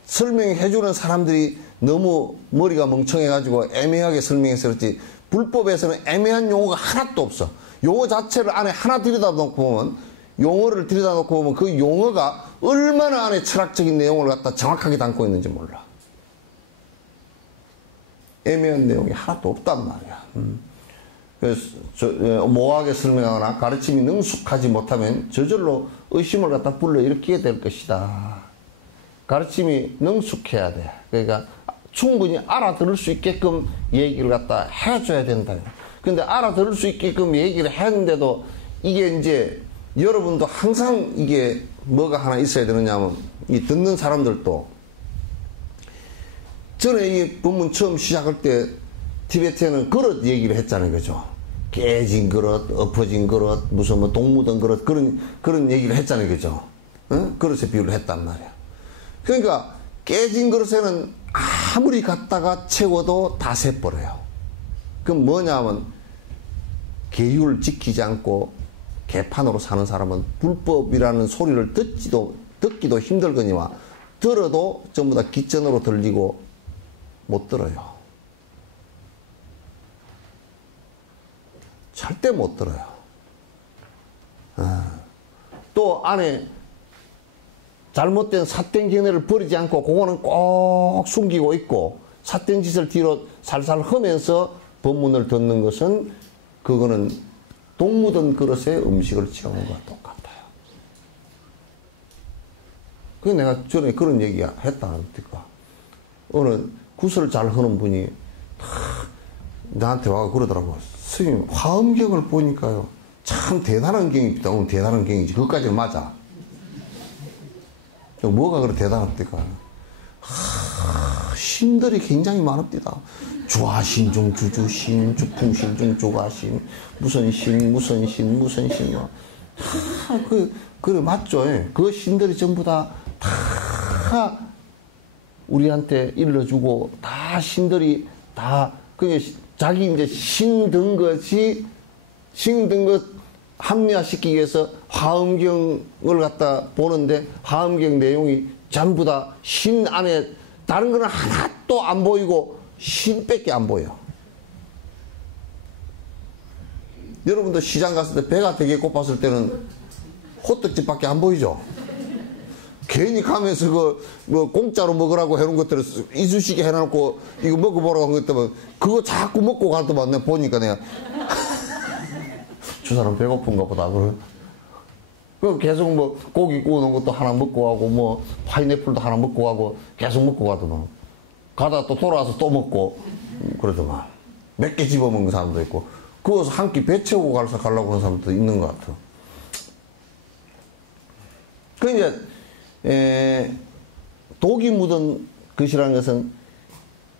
설명해주는 사람들이 너무 머리가 멍청해가지고 애매하게 설명해서 그렇지, 불법에서는 애매한 용어가 하나도 없어. 용어 자체를 안에 하나 들여다놓고 보면, 용어를 들여다놓고 보면 그 용어가 얼마나 안에 철학적인 내용을 갖다 정확하게 담고 있는지 몰라. 애매한 내용이 하나도 없단 말이야. 그래서 모호하게 설명하거나 가르침이 능숙하지 못하면 저절로 의심을 갖다 불러일으키게 될 것이다. 가르침이 능숙해야 돼. 그러니까 충분히 알아들을 수 있게끔 얘기를 갖다 해줘야 된다. 근데 알아들을 수 있게끔 얘기를 했는데도 이게 이제 여러분도 항상 이게 뭐가 하나 있어야 되느냐면, 이 듣는 사람들도 전에 이 본문 처음 시작할 때 티베트에는 그릇 얘기를 했잖아요. 그죠? 깨진 그릇, 엎어진 그릇, 무슨 뭐 똥 묻은 그릇, 그런 얘기를 했잖아요. 그죠? 응? 그릇에 비유를 했단 말이야. 그러니까 깨진 그릇에는 아무리 갖다가 채워도 다 새버려요. 그럼 뭐냐면, 계율을 지키지 않고 개판으로 사는 사람은 불법이라는 소리를 듣기도 힘들거니와 들어도 전부 다 기전으로 들리고 못 들어요. 절대 못 들어요. 또 안에 잘못된 삿된 견해를 버리지 않고 그거는 꼭 숨기고 있고, 삿된 짓을 뒤로 살살 하면서 법문을 듣는 것은, 그거는 똥 묻은 그릇에 음식을 채우는 것과 똑같아요. 그래서 내가 전에 그런 얘기 했다니까. 어느 구슬 잘 하는 분이 나한테 와서 그러더라고. 스님, 화엄경을 보니까요, 참 대단한 경입니다. 오늘 대단한 경이지. 그것까지는 맞아. 뭐가 그렇게 대단합니까? 신들이 굉장히 많습니다. 주화신 중 주주신, 주풍신 중 주가신, 무슨 신, 무슨 신, 무슨 신. 그래, 맞죠? 그 신들이 전부 다 우리한테 일러주고, 다 신들이 다, 자기 이제 신든 것 합리화시키기 위해서 화엄경을 갖다 보는데, 화엄경 내용이 전부 다 신 안에 다른 거는 하나도 안 보이고 신밖에 안 보여. 여러분도 시장 갔을 때 배가 되게 고팠을 때는 호떡집밖에 안 보이죠? 괜히 가면서 공짜로 먹으라고 해놓은 것들을 이쑤시개 해놓고 이거 먹어보라고 한 것 때문에 그거 자꾸 먹고 가더만 내가 보니까 내가 저 사람 배고픈가 보다. 그 계속 뭐 고기 구워놓은 것도 하나 먹고 가고 뭐 파인애플도 하나 먹고 가고 계속 먹고 가더만. 가다가 또 돌아와서 또 먹고 그러더만. 몇 개 집어먹는 사람도 있고 그거 한 끼 배 채우고 가려고 하는 사람도 있는 것 같아. 그 이제 독이 묻은 것이라는 것은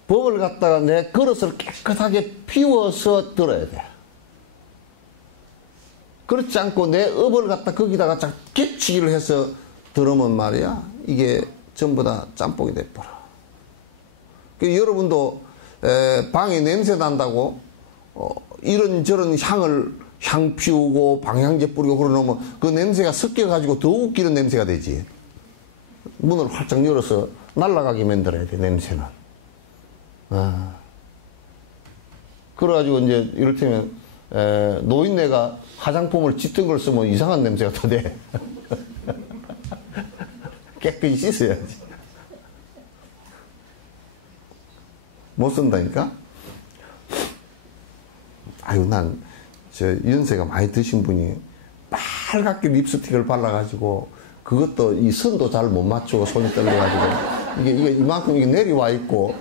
법을 갖다가 내 그릇을 깨끗하게 비워서 들어야 돼. 그렇지 않고 내 업을 갖다 거기다가 깨치기를 해서 들으면 말이야, 이게 전부 다 짬뽕이 돼버려. 여러분도 방에 냄새 난다고 이런저런 향 피우고 방향제 뿌리고 그러면 그 냄새가 섞여가지고 더 웃기는 냄새가 되지. 문을 활짝 열어서 날아가게 만들어야 돼, 냄새는. 그래가지고 이제 이를테면 노인네가 화장품을 짙은 걸 쓰면 이상한 냄새가 더 돼. 깨끗이 씻어야지. 못 쓴다니까? 아유, 연세가 많이 드신 분이 빨갛게 립스틱을 발라가지고 그것도 이 선도 잘 못 맞추고 손이 떨려가지고 이게 이만큼 이게 내려와 있고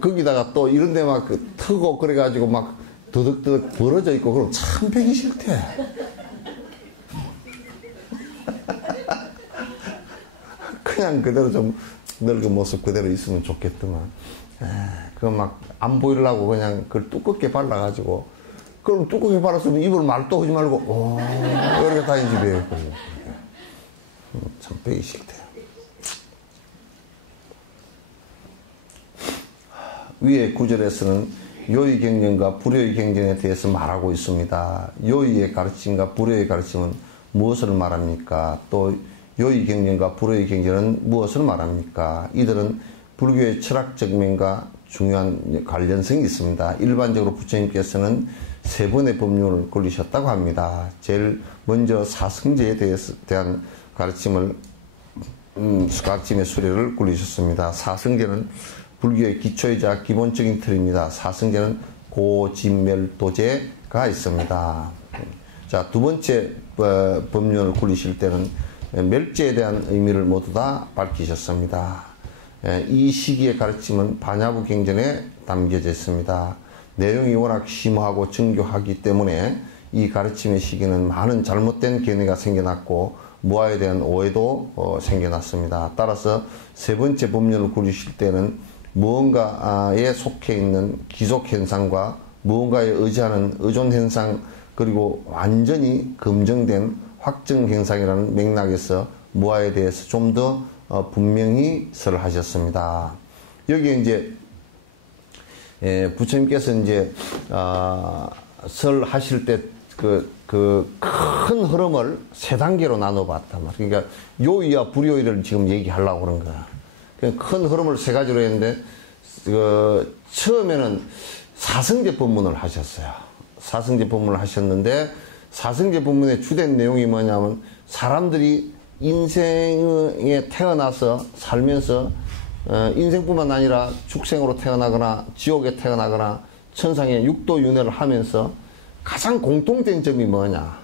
거기다가 또 이런 데 막 트고 그래가지고 막 더덕더덕 벌어져 있고 그럼 참 배기 싫대. 그냥 그대로 좀 늙은 모습 그대로 있으면 좋겠더만. 그거 막 안 보이려고 그냥 그걸 두껍게 발라가지고 그럼 두껍게 발랐으면 입을 말도 하지 말고 이렇게 다니지 왜. 참 배기 싫대. 위의 구절에서는 요의 경전과 불효의 경전에 대해서 말하고 있습니다. 요의 가르침과 불효의 가르침은 무엇을 말합니까? 또 요의 경전과 불효의 경전은 무엇을 말합니까? 이들은 불교의 철학적 면과 중요한 관련성이 있습니다. 일반적으로 부처님께서는 세 번의 법륜을 걸리셨다고 합니다. 제일 먼저 사성제에 대한 가르침의 수레를 굴리셨습니다. 사성제는 불교의 기초이자 기본적인 틀입니다. 사성제는 고진멸도제가 있습니다. 자, 두 번째 법륜을 굴리실 때는 멸제에 대한 의미를 모두 다 밝히셨습니다. 이 시기의 가르침은 반야부 경전에 담겨져 있습니다. 내용이 워낙 심오하고 정교하기 때문에 이 가르침의 시기는 많은 잘못된 견해가 생겨났고 무아에 대한 오해도 생겨났습니다. 따라서 세 번째 법륜을 굴리실 때는 무언가에 속해 있는 기속 현상과 무언가에 의지하는 의존 현상 그리고 완전히 검증된 확정 현상이라는 맥락에서 무아에 대해서 좀 더 분명히 설하셨습니다. 여기에 이제 부처님께서 이제 설하실 때 그 큰 흐름을 세 단계로 나눠봤단 말이야. 그러니까 요의와 불요의를 지금 얘기하려고 그런 거야. 큰 흐름을 세 가지로 했는데 처음에는 사성제 법문을 하셨어요. 사성제 법문을 하셨는데 사성제 법문의 주된 내용이 뭐냐면 사람들이 인생에 태어나서 살면서 인생뿐만 아니라 축생으로 태어나거나 지옥에 태어나거나 천상의 육도윤회를 하면서 가장 공통된 점이 뭐냐?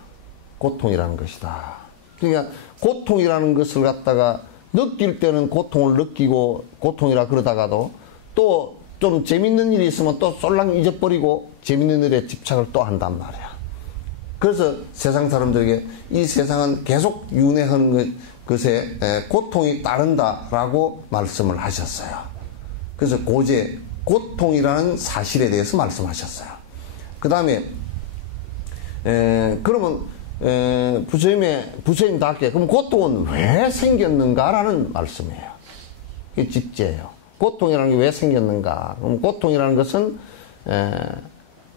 고통이라는 것이다. 그러니까 고통이라는 것을 갖다가 느낄 때는 고통을 느끼고 고통이라 그러다가도 또 좀 재밌는 일이 있으면 또 쏠랑 잊어버리고 재밌는 일에 집착을 또 한단 말이야. 그래서 세상 사람들에게 이 세상은 계속 윤회하는 것에 고통이 따른다라고 말씀을 하셨어요. 그래서 고제, 고통이라는 사실에 대해서 말씀하셨어요. 그 다음에 그러면 부처님답게 그럼 고통은 왜 생겼는가라는 말씀이에요. 그게 직제예요. 고통이라는 게 왜 생겼는가? 그럼 고통이라는 것은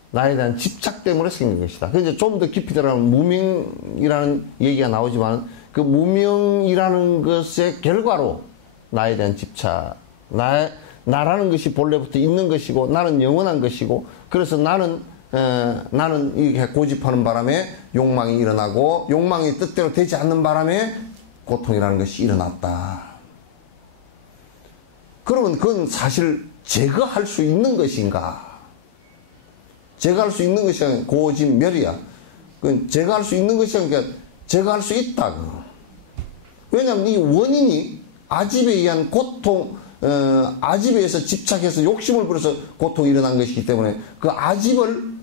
나에 대한 집착 때문에 생긴 것이다. 그래서 좀 더 깊이 들어가면 무명이라는 얘기가 나오지만 그 무명이라는 것의 결과로 나에 대한 집착, 나라는 것이 본래부터 있는 것이고 나는 영원한 것이고 그래서 나는 이렇게 고집하는 바람에 욕망이 일어나고 욕망이 뜻대로 되지 않는 바람에 고통이라는 것이 일어났다. 그러면 그건 사실 제거할 수 있는 것인가? 제거할 수 있는 것이 아니라 고집멸이야. 그건 제거할 수 있는 것이 아니라 제거할 수 있다. 왜냐하면 이 원인이 아집에 의한 고통, 아집에 의해서 집착해서 욕심을 부려서 고통이 일어난 것이기 때문에 그 아집을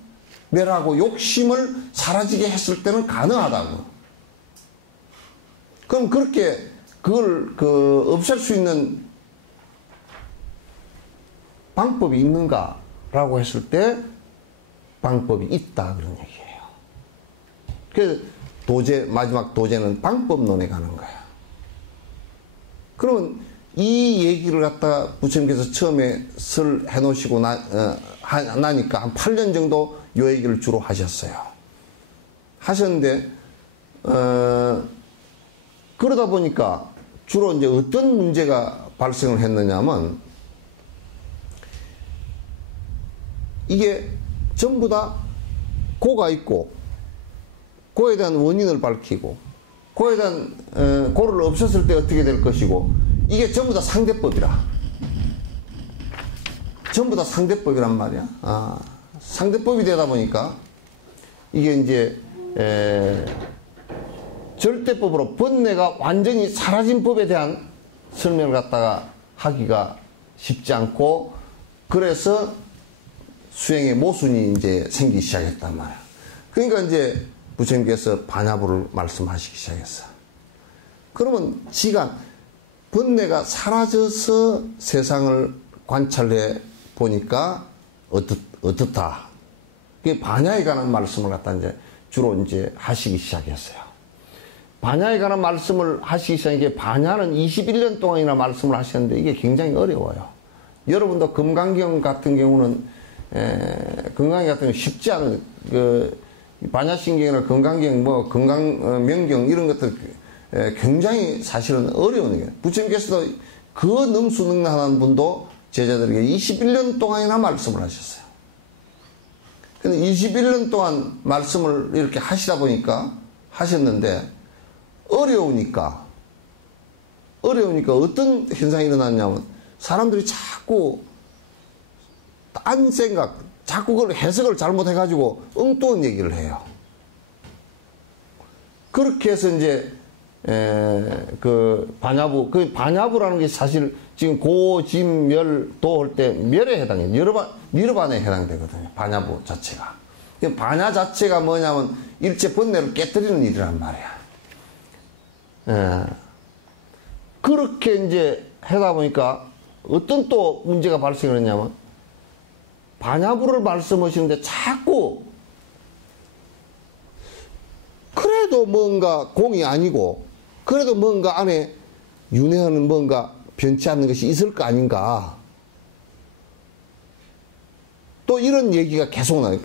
멸하고 욕심을 사라지게 했을 때는 가능하다고. 그럼 그렇게 그걸 없앨 수 있는 방법이 있는가라고 했을 때 방법이 있다 그런 얘기예요. 그래서 마지막 도제는 방법론에 가는 거야. 그러면 이 얘기를 갖다가 부처님께서 처음에 해놓으시고 나니까 한 8년 정도 요 얘기를 주로 하셨어요. 하셨는데 그러다 보니까 주로 이제 어떤 문제가 발생을 했느냐면 이게 전부 다 고가 있고 고에 대한 원인을 밝히고 고에 대한 고를 없었을 때 어떻게 될 것이고 이게 전부 다 상대법이라. 전부 다 상대법이란 말이야. 상대법이 되다 보니까 이게 이제 절대법으로 번뇌가 완전히 사라진 법에 대한 설명을 갖다가 하기가 쉽지 않고 그래서 수행의 모순이 이제 생기기 시작했단 말이야. 그러니까 이제 부처님께서 반야부를 말씀하시기 시작했어. 그러면 번뇌가 사라져서 세상을 관찰해 보니까 어떻다. 그게 반야에 관한 말씀을 갖다 이제 주로 이제 하시기 시작했어요. 반야에 관한 말씀을 하시기 시작한 게 반야는 21년 동안이나 말씀을 하셨는데 이게 굉장히 어려워요. 여러분도 금강경 같은 경우는 쉽지 않은 반야신경이나 금강경 건강명경 이런 것들 굉장히 사실은 어려운 얘기예요. 부처님께서도 그 능수능란한 분도 제자들에게 21년 동안이나 말씀을 하셨어요. 근데 21년 동안 말씀을 이렇게 하시다 보니까 하셨는데 어려우니까 어떤 현상이 일어났냐면 사람들이 자꾸 딴 생각, 자꾸 그걸 해석을 잘못해가지고 엉뚱한 얘기를 해요. 그렇게 해서 이제 반야부라는 게 사실 지금 고집멸도 할 때 멸에 해당해요. 니르반에 해당되거든요. 반야부 자체가. 반야 자체가 뭐냐면 일체 번뇌를 깨뜨리는 일이란 말이야. 그렇게 이제 하다 보니까 어떤 또 문제가 발생을 했냐면 반야부를 말씀하시는데 자꾸 그래도 뭔가 공이 아니고 그래도 뭔가 안에 윤회하는 뭔가 변치 않는 것이 있을 거 아닌가. 또 이런 얘기가 계속 나요.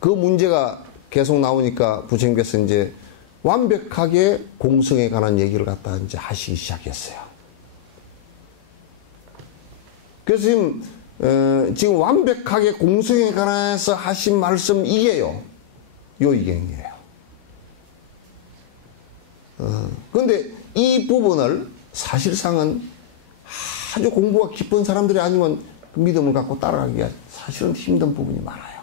그 문제가 계속 나오니까 부처님께서 이제 완벽하게 공성에 관한 얘기를 갖다 이제 하시기 시작했어요. 그래서 지금 완벽하게 공성에 관해서 하신 말씀 이게요. 요이경이에요. 그런데 이 부분을 사실상은 아주 공부가 깊은 사람들이 아니면 그 믿음을 갖고 따라가기가 사실은 힘든 부분이 많아요.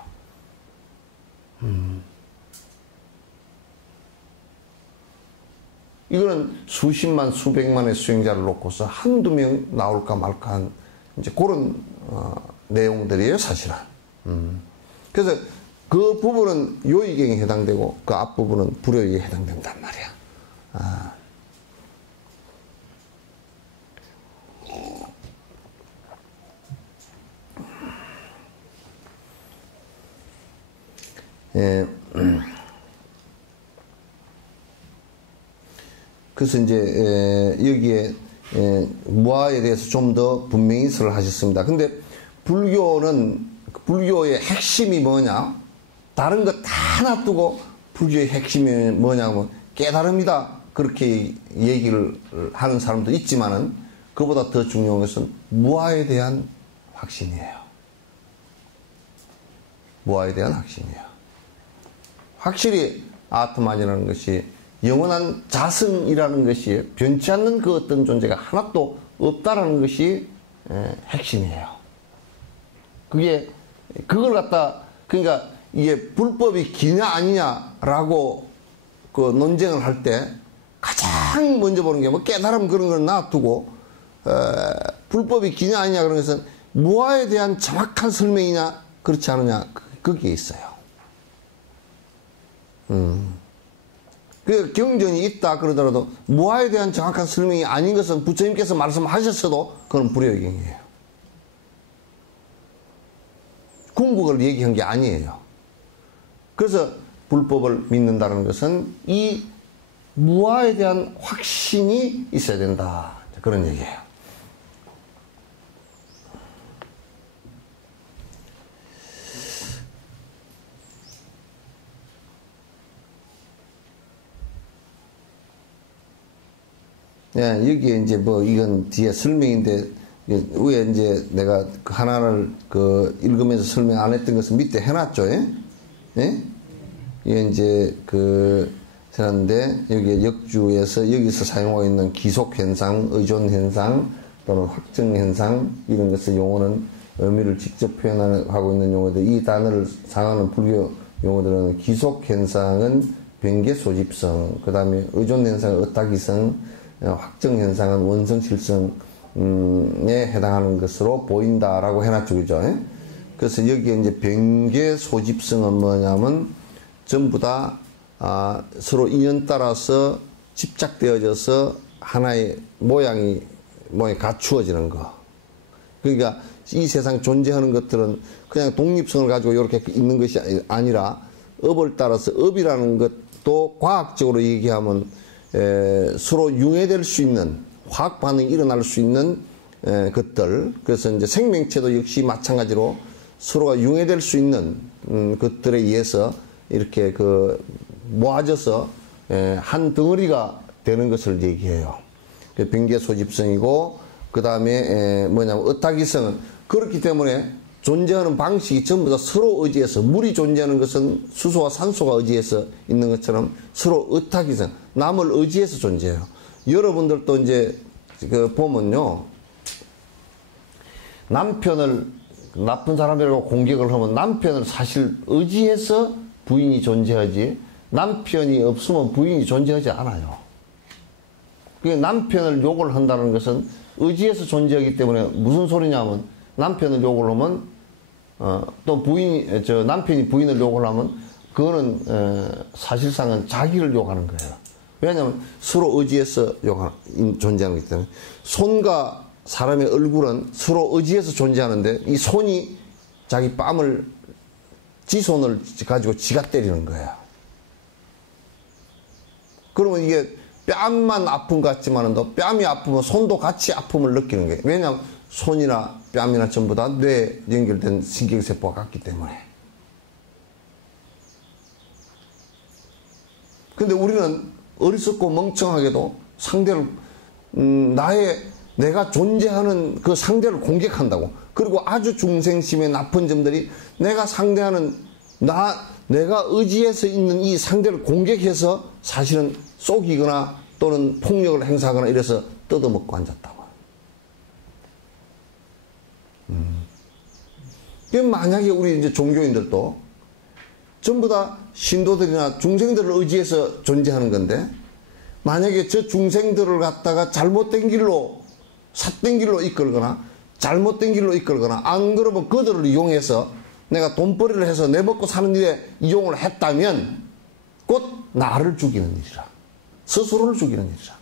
이거는 수십만, 수백만의 수행자를 놓고서 한두 명 나올까 말까 한 이제 그런 내용들이에요, 사실은. 그래서 그 부분은 요의경에 해당되고 그 앞부분은 불효에 해당된단 말이야. 예. 그래서 이제 여기에 무아에 대해서 좀 더 분명히 설을 하셨습니다. 근데 불교의 핵심이 뭐냐? 다른 거 다 놔두고 불교의 핵심이 뭐냐면 깨달음이다. 그렇게 얘기를 하는 사람도 있지만은 그보다 더 중요한 것은 무아에 대한 확신이에요. 무아에 대한 확신이에요. 확실히 아트만이라는 것이 영원한 자성이라는 것이 변치 않는 그 어떤 존재가 하나도 없다라는 것이 핵심이에요. 그걸 갖다, 그러니까 이게 불법이 기냐 아니냐라고 그 논쟁을 할 때 가장 먼저 보는 게 뭐 깨달음 그런 걸 놔두고, 불법이 기냐 아니냐 그런 것은 무아에 대한 정확한 설명이냐, 그렇지 않느냐, 거기에 있어요. 그 경전이 있다 그러더라도 무아에 대한 정확한 설명이 아닌 것은 부처님께서 말씀하셨어도 그건 불효경이에요. 궁극을 얘기한 게 아니에요. 그래서 불법을 믿는다는 것은 이 무아에 대한 확신이 있어야 된다. 그런 얘기예요. 예, 여기에 이제 뭐 이건 뒤에 설명인데 위에 이제 내가 하나를 읽으면서 설명 안 했던 것은 밑에 해놨죠. 예? 예? 이게 이제 해놨는데 여기에 역주에서 여기서 사용하고 있는 기속 현상, 의존 현상 또는 확정 현상 이런 것의 용어는 의미를 직접 표현하고 있는 용어들. 이 단어를 사용하는 불교 용어들은 기속 현상은 변개 소집성, 그 다음에 의존 현상은 의탁이성, 확정 현상은 원성 실성에 해당하는 것으로 보인다라고 해놨죠, 그죠? 그래서 여기에 이제 변개 소집성은 뭐냐면 전부 다 서로 인연 따라서 집착되어져서 하나의 모양이 갖추어지는 거. 그러니까 이 세상 존재하는 것들은 그냥 독립성을 가지고 이렇게 있는 것이 아니라 업을 따라서 업이라는 것도 과학적으로 얘기하면 서로 융해될 수 있는 화학 반응이 일어날 수 있는 것들. 그래서 이제 생명체도 역시 마찬가지로 서로가 융해될 수 있는 것들에 의해서 이렇게 모아져서 한 덩어리가 되는 것을 얘기해요. 변개 소집성이고 그 다음에 뭐냐면 의탁이성은 그렇기 때문에 존재하는 방식이 전부 다 서로 의지해서, 물이 존재하는 것은 수소와 산소가 의지해서 있는 것처럼 서로 의탁이성, 남을 의지해서 존재해요. 여러분들도 이제 보면요, 남편을 나쁜 사람이라고 공격을 하면 남편을 사실 의지해서 부인이 존재하지, 남편이 없으면 부인이 존재하지 않아요. 남편을 욕을 한다는 것은 의지해서 존재하기 때문에 무슨 소리냐면, 남편을 욕을 하면 또 남편이 부인을 욕을 하면 그거는 사실상은 자기를 욕하는 거예요. 왜냐하면 서로 의지해서 존재하는 거기 때문에. 손과 사람의 얼굴은 서로 의지해서 존재하는데 이 손이 자기 뺨을, 지 손을 가지고 지가 때리는 거예요. 그러면 이게 뺨만 아픈 것 같지만 또 뺨이 아프면 손도 같이 아픔을 느끼는 거예요. 왜냐하면 손이나 뺨이나 전부 다 뇌에 연결된 신경세포가 같기 때문에. 근데 우리는 어리석고 멍청하게도 상대를, 내가 존재하는 그 상대를 공격한다고. 그리고 아주 중생심의 나쁜 점들이 내가 상대하는, 내가 의지해서 있는 이 상대를 공격해서 사실은 속이거나 또는 폭력을 행사하거나 이래서 뜯어먹고 앉았다고. 만약에 우리 이제 종교인들도 전부 다 신도들이나 중생들을 의지해서 존재하는 건데, 만약에 저 중생들을 갖다가 잘못된 길로, 삿된 길로 이끌거나 잘못된 길로 이끌거나, 안 그러면 그들을 이용해서 내가 돈벌이를 해서 내 먹고 사는 일에 이용을 했다면 곧 나를 죽이는 일이라. 스스로를 죽이는 일이라.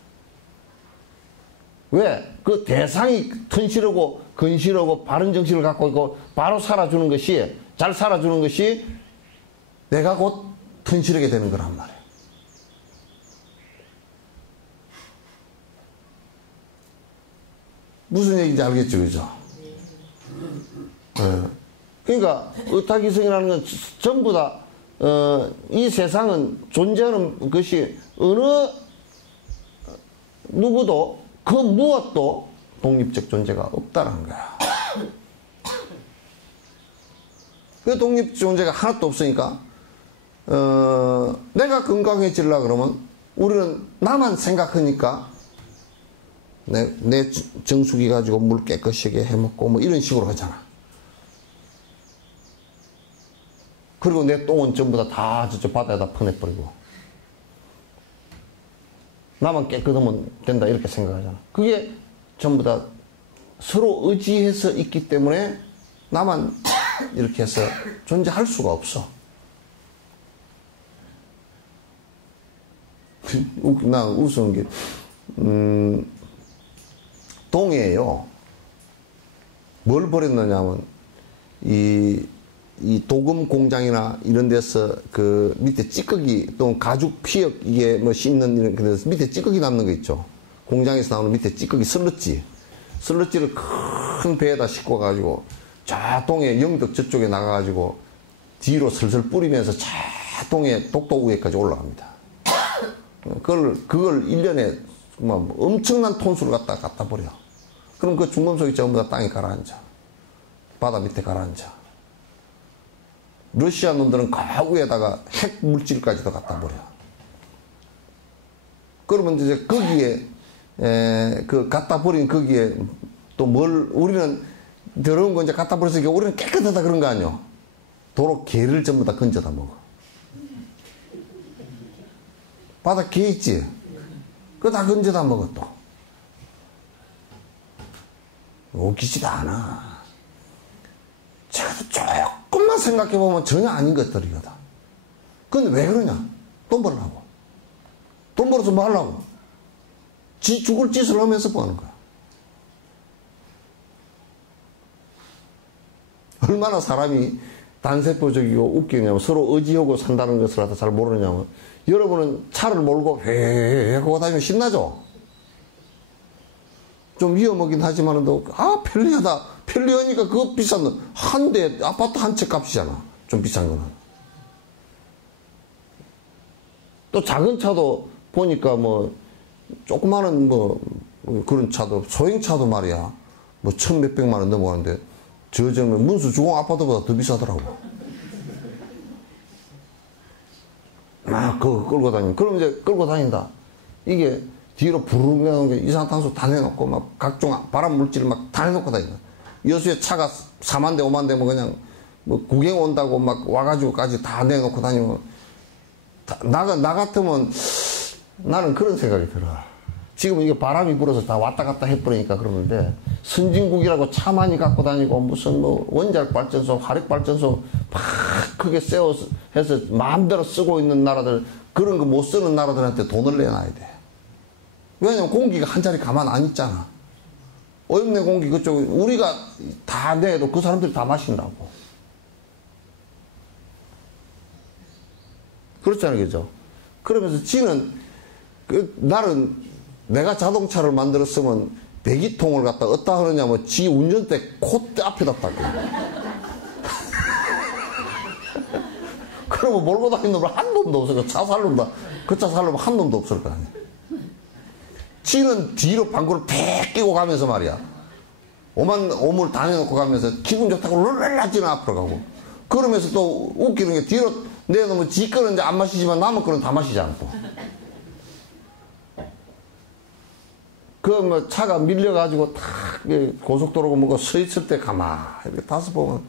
왜? 그 대상이 튼실하고 근실하고 바른 정신을 갖고 있고 바로 살아주는 것이, 잘 살아주는 것이 내가 곧 튼실하게 되는 거란 말이에요. 무슨 얘기인지 알겠죠, 그죠? 그러니까 의탁이성이라는 건 전부 다 이 세상은 존재하는 것이 어느 누구도 그 무엇도 독립적 존재가 없다는 거야. 그 독립적 존재가 하나도 없으니까 내가 건강해지려고 그러면 우리는 나만 생각하니까 내 정수기 가지고 물 깨끗하게 해먹고 뭐 이런 식으로 하잖아. 그리고 내 똥은 전부 다 저쪽 바다에다 퍼내버리고 나만 깨끗하면 된다 이렇게 생각하잖아. 그게 전부 다 서로 의지해서 있기 때문에 나만 이렇게 해서 존재할 수가 없어. 나 우스운 게 동해에요. 뭘 버렸느냐면 이 도금 공장이나 이런 데서 그 밑에 찌꺼기 또는 가죽 피혁 이게 뭐 씻는 이런 데서 밑에 찌꺼기 남는 거 있죠. 공장에서 나오는 밑에 찌꺼기 슬러지를 큰 배에다 싣고 가지고 저 동해 영덕 저쪽에 나가가지고 뒤로 슬슬 뿌리면서 저 동해 독도 위에까지 올라갑니다. 그걸 1년에 뭐 엄청난 톤수를 갖다 버려. 그럼 그 중금속이 전부 다 땅에 가라앉아. 바다 밑에 가라앉아. 러시아 놈들은 그 위에다가 핵 물질까지도 갖다 버려. 그러면 이제 거기에 그 갖다 버린 거기에 또 우리는 더러운 거 이제 갖다 버렸으니까 우리는 깨끗하다 그런 거 아니요. 도로 개를 전부 다 건져다 먹어. 바다 개 있지? 그거 다 건져다 먹어 또. 웃기지도 않아. 제가 조금만 생각해보면 전혀 아닌 것들이거든. 근데 왜 그러냐? 돈 벌려고. 돈 벌어서 뭐 하려고? 지 죽을 짓을 하면서 뭐 하는 거야. 얼마나 사람이 단세포적이고 웃기냐면 서로 의지하고 산다는 것을 갖다 잘 모르냐면 여러분은 차를 몰고 회회회 하고 다니면 신나죠? 좀 위험하긴 하지만 편리하다. 편리하니까 그거 비싼 거. 한 대 아파트 한 채 값이잖아. 좀 비싼 거는. 또 작은 차도 보니까 뭐 조그마한 뭐 그런 차도 소형차도 말이야. 뭐 1,000몇백만 원 넘어가는데 저 정면 문수 주공 아파트보다 더 비싸더라고. 막 그거 끌고 다니면 그럼 이제 끌고 다닌다. 이게 뒤로 부르르 내놓은 게 이산화탄소 다 내놓고 막 각종 발암 물질을 막 다 내놓고 다닌다. 여수에 차가 4만 대 5만 대 뭐 그냥 뭐 구경 온다고 막 와가지고까지 다 내놓고 다니면 나 같으면 나는 그런 생각이 들어. 지금 이게 바람이 불어서 다 왔다 갔다 해버리니까 그러는데 선진국이라고 차 많이 갖고 다니고 무슨 뭐 원자력 발전소, 화력 발전소 막 크게 세워서 해서 마음대로 쓰고 있는 나라들 그런 거 못 쓰는 나라들한테 돈을 내놔야 돼. 왜냐면 공기가 한 자리 가만 안 있잖아. 오염된 공기 그쪽 우리가 다 내도 그 사람들이 다 마신다고. 그렇잖아요, 그죠? 그러면서 지는 나는 내가 자동차를 만들었으면 배기통을 갖다 어디다 하느냐면 지 운전대 콧대 앞에다 닦고. 그러면 몰고 다니는 놈은 한 놈도 없을 거야. 차 살려면 그 차 살려면 한 놈도 없을 거 아니야. 지는 뒤로 방구를 팩 끼고 가면서 말이야. 오물 다 내놓고 가면서 기분 좋다고 룰랄라지는 앞으로 가고. 그러면서 또 웃기는 게 뒤로 내놓으면 지 거는 이제 안 마시지만 남의 거는 다 마시지 않고. 그 뭐 차가 밀려가지고 탁 고속도로고 뭐가 서 있을 때 가만히 이렇게 타서 보면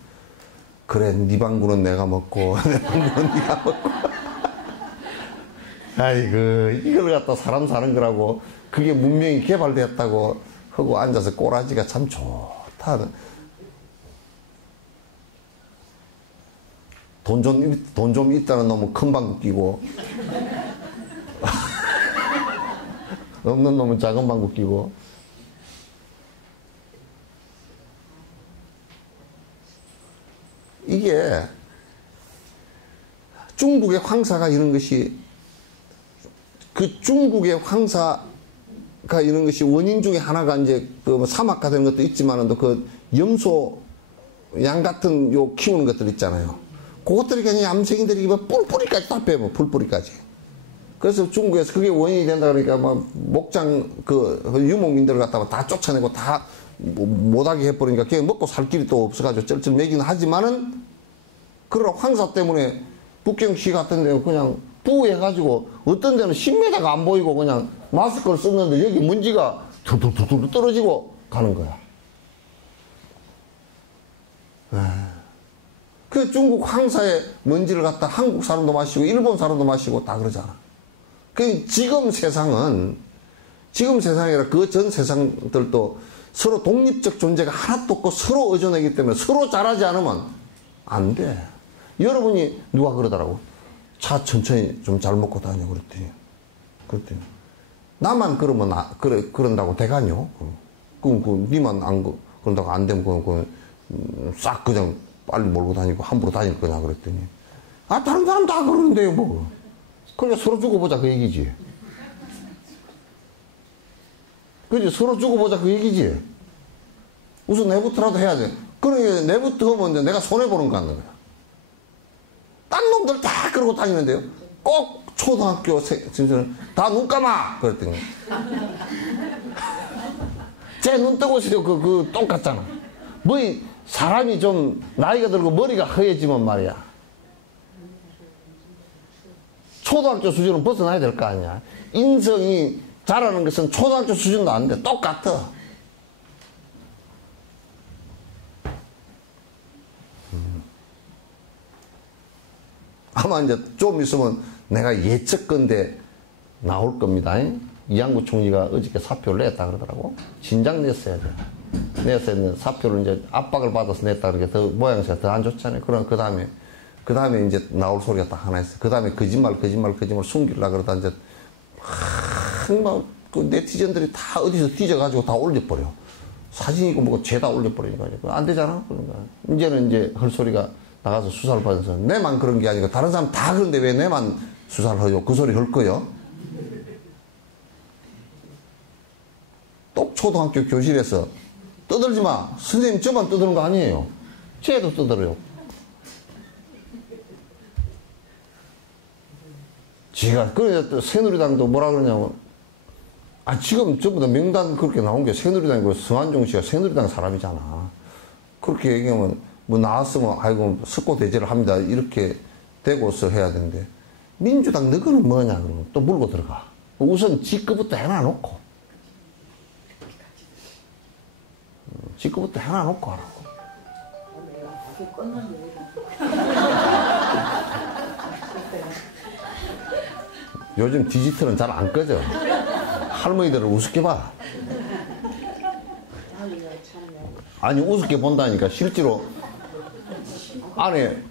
그래 네 방구는 내가 먹고 내 방구는 네가 먹고. 아이고 이걸 갖다 사람 사는 거라고 그게 문명이 개발되었다고 하고 앉아서 꼬라지가 참 좋다. 돈 좀 있다는 놈은 큰 방구 끼고 없는 놈은 작은 방구 끼고. 이게 중국의 황사가 이런 것이, 그 중국의 황사가 이런 것이 원인 중에 하나가 이제 그 사막화 되는 것도 있지만은 또 그 염소 양 같은 요 키우는 것들 있잖아요. 그것들이 그냥 얌생이들이 뿔뿌리까지 다 빼고, 뿔뿌리까지. 그래서 중국에서 그게 원인이 된다 그러니까 막 목장 그 유목민들을 갖다가 다 쫓아내고 다 못하게 해버리니까 걔 먹고 살 길이 또 없어가지고 쩔쩔 매긴 하지만은, 그런 황사 때문에 북경시 같은 데는 그냥 부해가지고 어떤 데는 10m가 안 보이고 그냥 마스크를 썼는데 여기 먼지가 두두두두 떨어지고 가는 거야. 그 중국 황사의 먼지를 갖다 한국 사람도 마시고 일본 사람도 마시고 다 그러잖아. 그 지금 세상은, 지금 세상이라 그 전 세상들도 서로 독립적 존재가 하나도 없고 서로 의존하기 때문에 서로 잘하지 않으면 안 돼. 여러분이 누가 그러더라고. 차 천천히 좀 잘 먹고 다녀. 그랬더니 나만 그러면 그런다고 대가뇨. 그럼 니만 안 그런다고 안 되면 싹 그냥 빨리 몰고 다니고 함부로 다닐 거냐 그랬더니, 아 다른 사람 다 그러는데요 뭐. 그러니까 서로 죽어보자 그 얘기지. 그지? 서로 죽어보자 그 얘기지. 우선 내부터라도 해야지. 그러니까 내부터 하면 이제 내가 손해보는 거 같는 거야. 딴 놈들 다 그러고 다니는데요. 꼭 초등학교 진짜는 다 눈 감아! 그랬더니. 제 눈 뜨고 있어요. 그 똑같잖아. 뭐, 사람이 좀 나이가 들고 머리가 허해지면 말이야. 초등학교 수준은 벗어나야 될 거 아니야. 인성이 자라는 것은 초등학교 수준도 안 돼. 똑같아. 아마 이제 좀 있으면 내가 예측건데 나올 겁니다. 이양구 총리가 어저께 사표를 냈다 그러더라고. 진작 냈어야 돼. 냈어야 돼. 사표를 이제 압박을 받아서 냈다 그러니까 더 모양새가 더 안 좋잖아요. 그럼 그 다음에 이제 나올 소리가 딱 하나 있어. 그 다음에 거짓말 숨기려고 그러다 이제 막 그 네티즌들이 다 어디서 뒤져가지고 다 올려버려. 사진이고 뭐고 죄다 올려버리니까. 안 되잖아. 그러니까. 이제는 이제 할 소리가 나가서 수사를 받아서 내만 그런 게 아니고 다른 사람 다 그런데 왜 내만 수사를 하죠? 그 소리 할 거요? 똑 초등학교 교실에서 떠들지 마. 선생님 저만 떠드는 거 아니에요. 쟤도 떠들어요. 지가 그래 또 새누리당도 뭐라 그러냐고. 아 지금 전부 다 명단 그렇게 나온 게 새누리당이고 성한종 씨가 새누리당 사람이잖아. 그렇게 얘기하면 뭐 나왔으면 아이고 석고대죄를 합니다 이렇게 되고서 해야 되는데, 민주당 너희는 뭐냐 그러면 또 물고 들어가. 우선 지거부터 해놔놓고 하라고. 요즘 디지털은 잘 안 꺼져. 할머니들을 우습게 봐. 아니 우습게 본다니까. 실제로 안에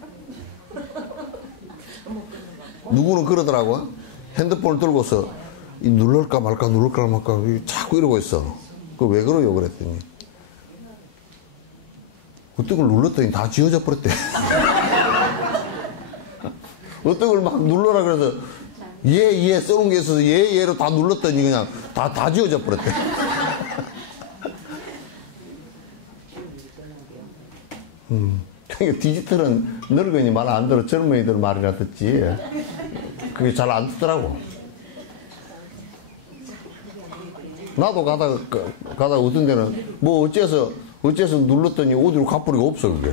누구는 그러더라고. 핸드폰을 들고서 누를까 말까 자꾸 이러고 있어. 그 왜 그러요 그랬더니 어떤 걸 눌렀더니 다 지워져 버렸대. 어떤 걸 막 눌러라 그래서 예 써놓은 게 있어서 예로 다 눌렀더니 그냥 다 지워져 버렸대. 그러니까 디지털은 늙은이 말 안 들어 젊은이들 말이나 듣지 그게 잘 안 듣더라고. 나도 가다가 어떤 데는 뭐 어째서 눌렀더니 어디로 갚으리가 없어 그게.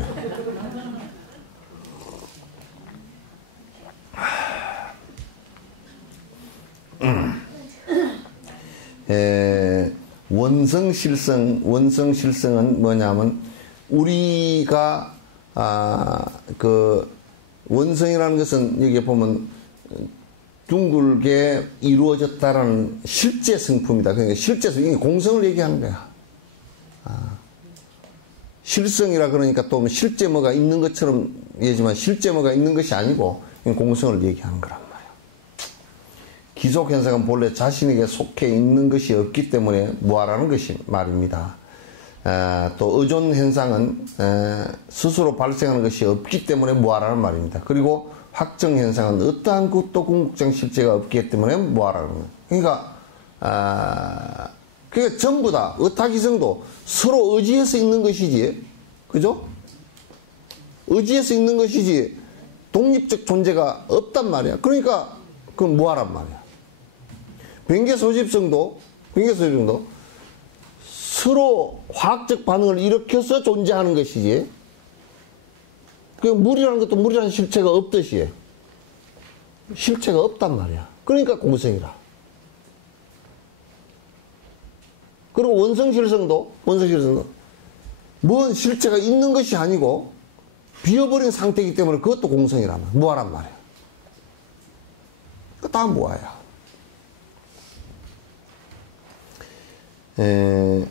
원성실성은 뭐냐면 우리가 그 원성이라는 것은 여기 보면 둥글게 이루어졌다라는 실제 성품이다. 그러니까 실제 성품, 이게 공성을 얘기하는 거야. 실성이라 그러니까 또 실제 뭐가 있는 것처럼 얘기지만 실제 뭐가 있는 것이 아니고 공성을 얘기하는 거란 말이야. 기속현상은 본래 자신에게 속해 있는 것이 없기 때문에 무아라는 것이 말입니다. 또 의존현상은 스스로 발생하는 것이 없기 때문에 무아라는 말입니다. 그리고 확정현상은 어떠한 또 궁극적 실제가 없기 때문에 무아라는 거예요. 그러니까 전부 다 의타기성도 서로 의지해서 있는 것이지, 그죠? 의지해서 있는 것이지 독립적 존재가 없단 말이야. 그러니까 그건 무아란 말이야. 변계소집성도 서로 화학적 반응을 일으켜서 존재하는 것이지, 그 물이라는 것도 물이라는 실체가 없듯이 실체가 없단 말이야. 그러니까 공성이라. 그리고 원성실성도 뭔 실체가 있는 것이 아니고 비어버린 상태이기 때문에 그것도 공성이란 말이야. 무아란 말이야. 다 무아야.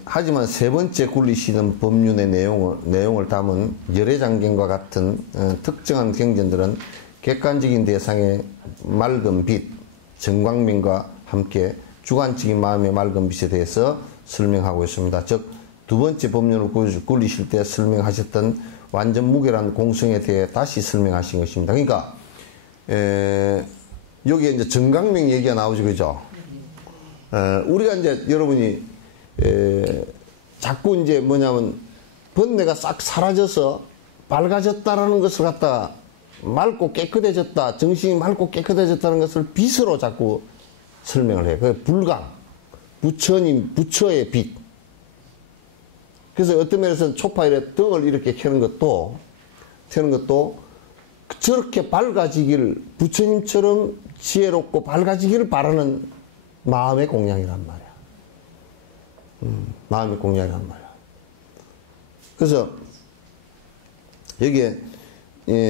하지만 세 번째 굴리시는 법륜의 내용을 담은 열애장경과 같은 특정한 경전들은 객관적인 대상의 맑은 빛, 정광명과 함께 주관적인 마음의 맑은 빛에 대해서 설명하고 있습니다. 즉, 두 번째 법륜을 굴리실 때 설명하셨던 완전 무결한 공성에 대해 다시 설명하신 것입니다. 그러니까 여기에 이제 정광명 얘기가 나오죠, 그죠? 우리가 이제 여러분이 자꾸 이제 뭐냐면 번뇌가 싹 사라져서 밝아졌다라는 것을 갖다가 맑고 깨끗해졌다, 정신이 맑고 깨끗해졌다는 것을 빛으로 자꾸 설명을 해요. 그 불강, 부처의 빛. 그래서 어떤 면에서는 초파일에 등을 이렇게 켜는 것도 저렇게 밝아지기를, 부처님처럼 지혜롭고 밝아지기를 바라는 마음의 공양이란 말이야. 마음의 공양이란 말이야. 그래서 여기에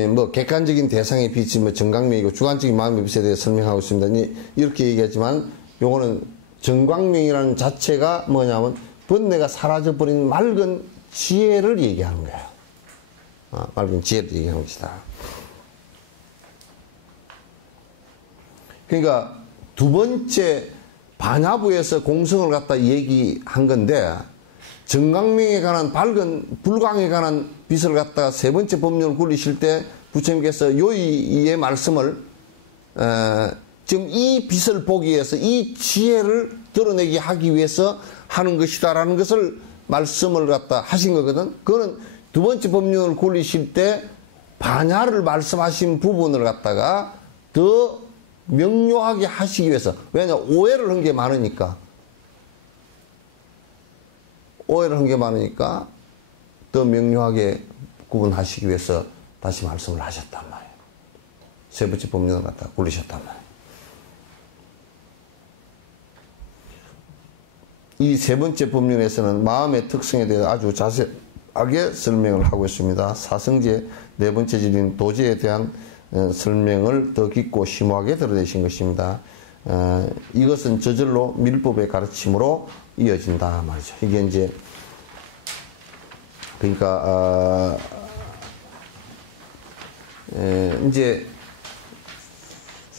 뭐 객관적인 대상의 빛이 뭐 정광명이고 주관적인 마음의 빛에 대해 설명하고 있습니다. 이렇게 얘기하지만 요거는 정광명이라는 자체가 뭐냐면 번뇌가 사라져버린 맑은 지혜를 얘기하는 거예요. 맑은 지혜를 얘기하는 것이다. 그러니까 두 번째 반야부에서 공성을 갖다 얘기한 건데, 정광명에 관한 밝은 불광에 관한 빛을 갖다가 세 번째 법륜을 굴리실 때 부처님께서 요의의 말씀을 지금 이 빛을 보기 위해서 이 지혜를 드러내게 하기 위해서 하는 것이다라는 것을 말씀을 갖다 하신 거거든. 그거는 두 번째 법륜을 굴리실 때 반야를 말씀하신 부분을 갖다가 더 명료하게 하시기 위해서, 왜냐 오해를 한 게 많으니까 더 명료하게 구분하시기 위해서 다시 말씀을 하셨단 말이에요. 세 번째 법륜을 갖다 굴리셨단 말이에요. 이 세 번째 법륜에서는 마음의 특성에 대해 아주 자세하게 설명을 하고 있습니다. 사성제 네 번째 질인 도제에 대한 설명을 더 깊고 심오하게 드러내신 것입니다. 이것은 저절로 밀법의 가르침으로 이어진다 말이죠. 이게 이제 그러니까 이제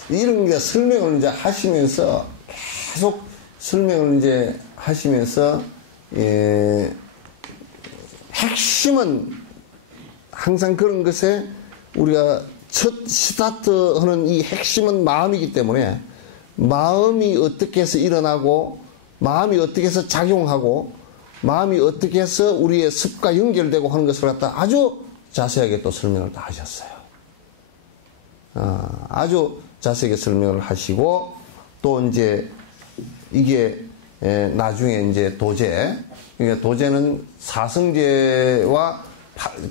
이런 게 설명을 이제 하시면서 계속 설명을 이제 하시면서 핵심은 항상 그런 것에 우리가 첫 스타트 하는 이 핵심은 마음이기 때문에 마음이 어떻게 해서 일어나고 마음이 어떻게 해서 작용하고 마음이 어떻게 해서 우리의 습과 연결되고 하는 것을 갖다 아주 자세하게 또 설명을 다 하셨어요. 아주 자세하게 설명을 하시고 또 이제 이게 나중에 이제 도제, 그러니까 도제는 사성제와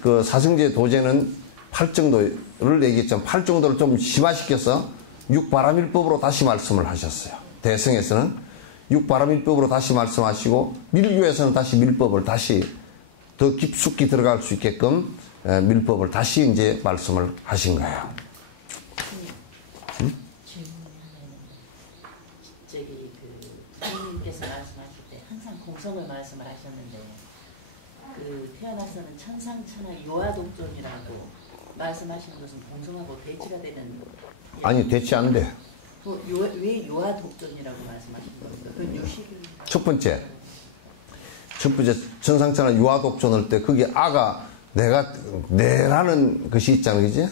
그 사성제 도제는 8정도를 얘기했죠. 8정도를 좀 심화시켜서 육바람일법으로 다시 말씀을 하셨어요. 대승에서는 육바람일법으로 다시 말씀하시고 밀교에서는 다시 밀법을 다시 더 깊숙이 들어갈 수 있게끔 밀법을 다시 이제 말씀을 하신 거예요. 저기 부모님께서 말씀하실 때 항상 공성을 말씀을 하셨는데 그 태어나서는 천상천하 요하동존이라고 말씀하시는 것은 공성하고 대치가 되는 아니 대치 안 돼. 왜 유아 독존이라고 말씀하신 겁니까? 그건 유식을. 첫 번째 천상천하 유아 독존할 때 그게 아가 내라는 것이 있잖아요, 그지? 네.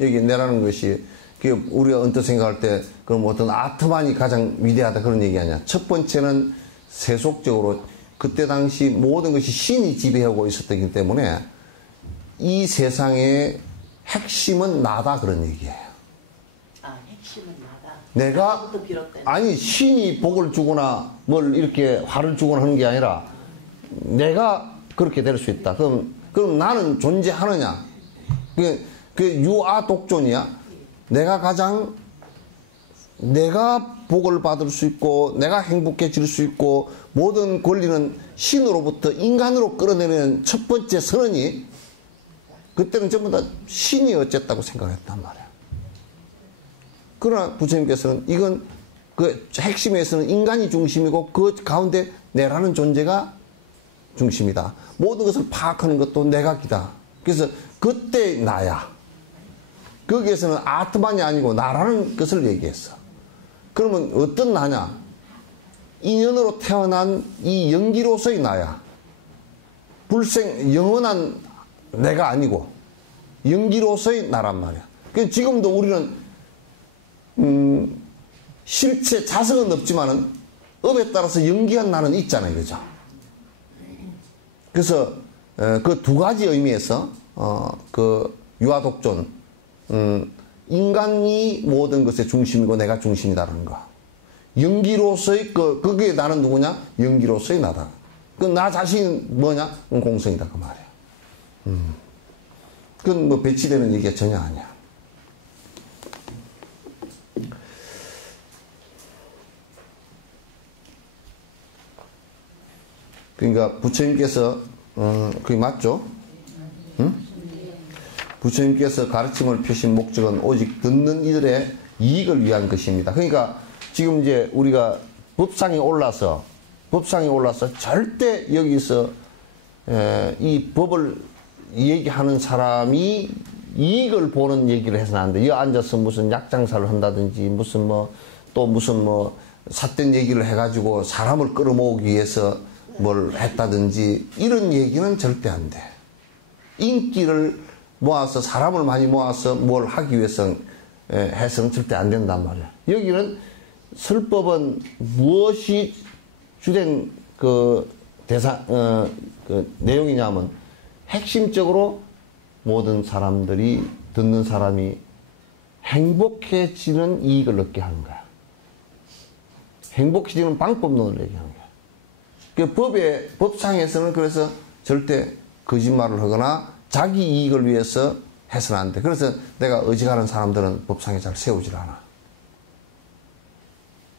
여기 내라는 것이 그게 우리가 언뜻 생각할 때 그럼 어떤 아트만이 가장 위대하다 그런 얘기 아니야. 첫 번째는 세속적으로 그때 당시 모든 것이 신이 지배하고 있었기 때문에 이 세상의 핵심은 나다 그런 얘기예요. 아, 핵심은 나다. 내가 아니 신이 복을 주거나 뭘 이렇게 화를 주거나 하는 게 아니라 내가 그렇게 될 수 있다. 그럼 나는 존재하느냐? 그 유아 독존이야. 내가 복을 받을 수 있고 내가 행복해질 수 있고 모든 권리는 신으로부터 인간으로 끌어내는 첫 번째 선언이 그때는 전부 다 신이 어쨌다고 생각했단 말이야. 그러나 부처님께서는 이건 그 핵심에서는 인간이 중심이고 그 가운데 내라는 존재가 중심이다. 모든 것을 파악하는 것도 내각이다. 그래서 그때 나야. 거기에서는 아트만이 아니고 나라는 것을 얘기했어. 그러면 어떤 나냐? 인연으로 태어난 이 연기로서의 나야. 영원한 내가 아니고 연기로서의 나란 말이야. 그러니까 지금도 우리는 실체 자성은 없지만은 업에 따라서 연기한 나는 있잖아요, 그죠? 그래서 그 두 가지 의미에서 그 유아독존 인간이 모든 것의 중심이고 내가 중심이다라는 거. 연기로서의 그게 나는 누구냐? 연기로서의 나다. 그 나 자신이 뭐냐? 공성이다 그 말이야. 그건 뭐 배치되는 얘기가 전혀 아니야. 그러니까 부처님께서 그게 맞죠? 응? 부처님께서 가르침을 펴신 목적은 오직 듣는 이들의 이익을 위한 것입니다. 그러니까 지금 이제 우리가 법상에 올라서 절대 여기서 이 법을 얘기하는 사람이 이익을 보는 얘기를 해서는 안 돼. 여기 앉아서 무슨 약장사를 한다든지 무슨 삿된 얘기를 해가지고 사람을 끌어모으기 위해서 뭘 했다든지 이런 얘기는 절대 안 돼. 인기를 모아서 사람을 많이 모아서 뭘 하기 위해서 해서는 절대 안 된단 말이야. 여기는 설법은 무엇이 주된 그 내용이냐면 핵심적으로 모든 사람들이 듣는 사람이 행복해지는 이익을 얻게 하는 거야. 행복해지는 방법론을 얘기하는 거야. 그 법상에서는 그래서 절대 거짓말을 하거나 자기 이익을 위해서 해서는 안 돼. 그래서 내가 어지간한 사람들은 법상에 잘 세우질 않아.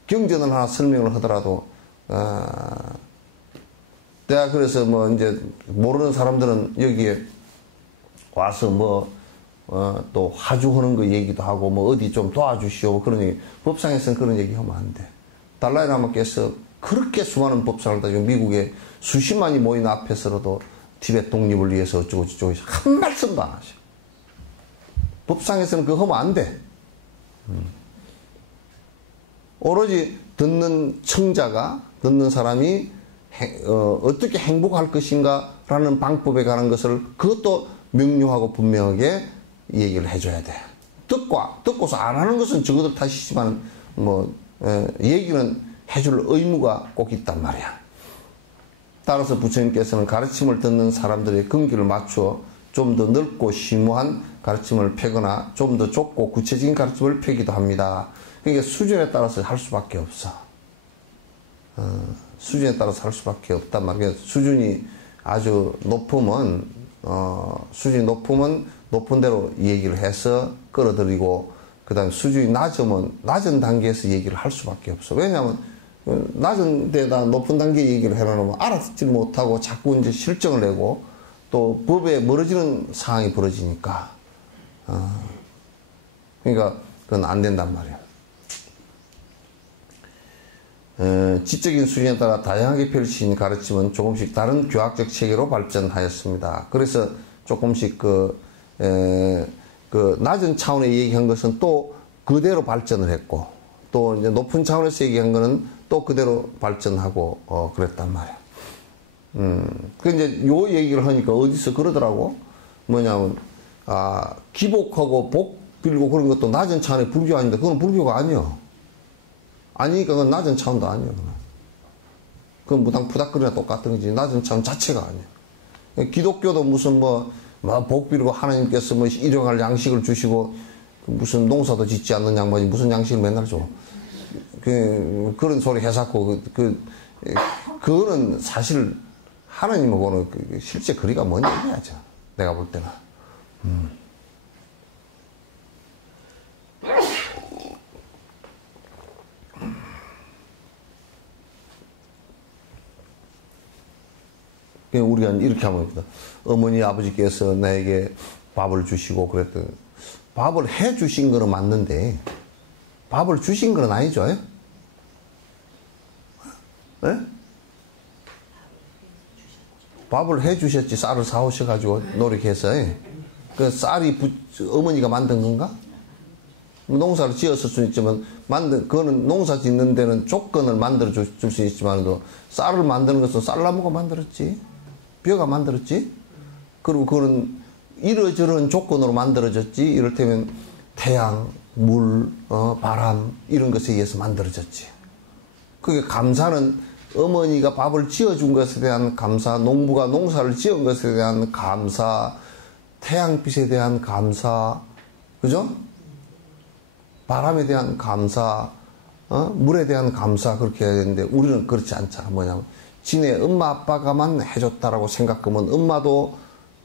경전을 하나 설명을 하더라도 내가 그래서 이제 모르는 사람들은 여기에 와서 또 화주하는 거 얘기도 하고 어디 좀 도와주시오 그런 얘기. 법상에서는 그런 얘기 하면 안 돼. 달라이라마께서 그렇게 수많은 법상을 다니고 미국에 수십만이 모인 앞에서라도 티베트 독립을 위해서 어쩌고 저쩌고 한 말씀도 안 하셔. 법상에서는 그거 하면 안 돼. 오로지 듣는 청자가, 듣는 사람이 어떻게 행복할 것인가 라는 방법에 관한 것을 그것도 명료하고 분명하게 얘기를 해줘야 돼. 듣고서 안 하는 것은 저거들 탓이지만 얘기는 해줄 의무가 꼭 있단 말이야. 따라서 부처님께서는 가르침을 듣는 사람들의 근기를 맞추어 좀 더 넓고 심오한 가르침을 펴거나 좀 더 좁고 구체적인 가르침을 펴기도 합니다. 그러니까 수준에 따라서 할 수밖에 없어. 수준에 따라서 할 수밖에 없단 말이야. 수준이 아주 높으면 높은 대로 얘기를 해서 끌어들이고 그 다음에 수준이 낮으면 낮은 단계에서 얘기를 할 수밖에 없어. 왜냐하면 낮은 데다 높은 단계 얘기를 해놓으면 알아듣지 못하고 자꾸 이제 실정을 내고 또 법에 멀어지는 상황이 벌어지니까 그러니까 그건 안 된단 말이야. 지적인 수준에 따라 다양하게 펼친 가르침은 조금씩 다른 교학적 체계로 발전하였습니다. 그래서 조금씩 그 낮은 차원의 얘기한 것은 또 그대로 발전을 했고 또 이제 높은 차원에서 얘기한 거는 또 그대로 발전하고 그랬단 말이야. 그 이제 요 얘기를 하니까 어디서 그러더라고. 뭐냐면 기복하고 복 빌고 그런 것도 낮은 차원의 불교 아닌데 그건 불교가 아니요. 아니니까 그건 낮은 차원도 아니요. 그건 무당 푸닥거리나 똑같은 거지. 낮은 차원 자체가 아니야. 기독교도 무슨 복 빌고 하나님께서 일용할 양식을 주시고 무슨 농사도 짓지 않는 양반이 무슨 양식을 맨날 줘. 그런 소리 해놓고 그거는 사실 하나님하고는 실제 거리가 먼 얘기야죠. 내가 볼 때는. 우리가 이렇게 하면 됩니다. 어머니 아버지께서 나에게 밥을 주시고 그랬더니 밥을 해 주신 거는 맞는데 밥을 주신 건 아니죠. 예? 밥을 해 주셨지. 쌀을 사오셔가지고 노력해서. 그 쌀이 어머니가 만든 건가? 농사를 지었을 수는 있지만 그거는 농사 짓는 데는 조건을 만들어 줄 수 있지만도 쌀을 만드는 것은 쌀나무가 만들었지. 벼가 만들었지. 그리고 그거는 이러저런 조건으로 만들어졌지. 이를테면 태양, 물, 바람 이런 것에 의해서 만들어졌지. 그게 감사는 어머니가 밥을 지어준 것에 대한 감사, 농부가 농사를 지은 것에 대한 감사, 태양빛에 대한 감사, 그죠? 바람에 대한 감사, 물에 대한 감사 그렇게 해야 되는데 우리는 그렇지 않잖아. 뭐냐면 지네 엄마 아빠가만 해줬다라고 생각하면 엄마도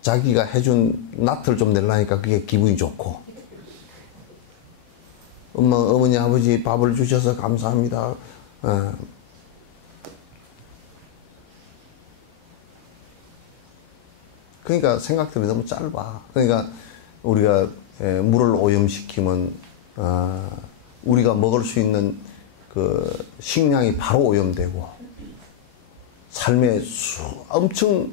자기가 해준 낫을 좀 내려니까 그게 기분이 좋고 어머니 아버지 밥을 주셔서 감사합니다. 그러니까 생각들이 너무 짧아. 그러니까 우리가 물을 오염시키면 우리가 먹을 수 있는 그 식량이 바로 오염되고 삶의 엄청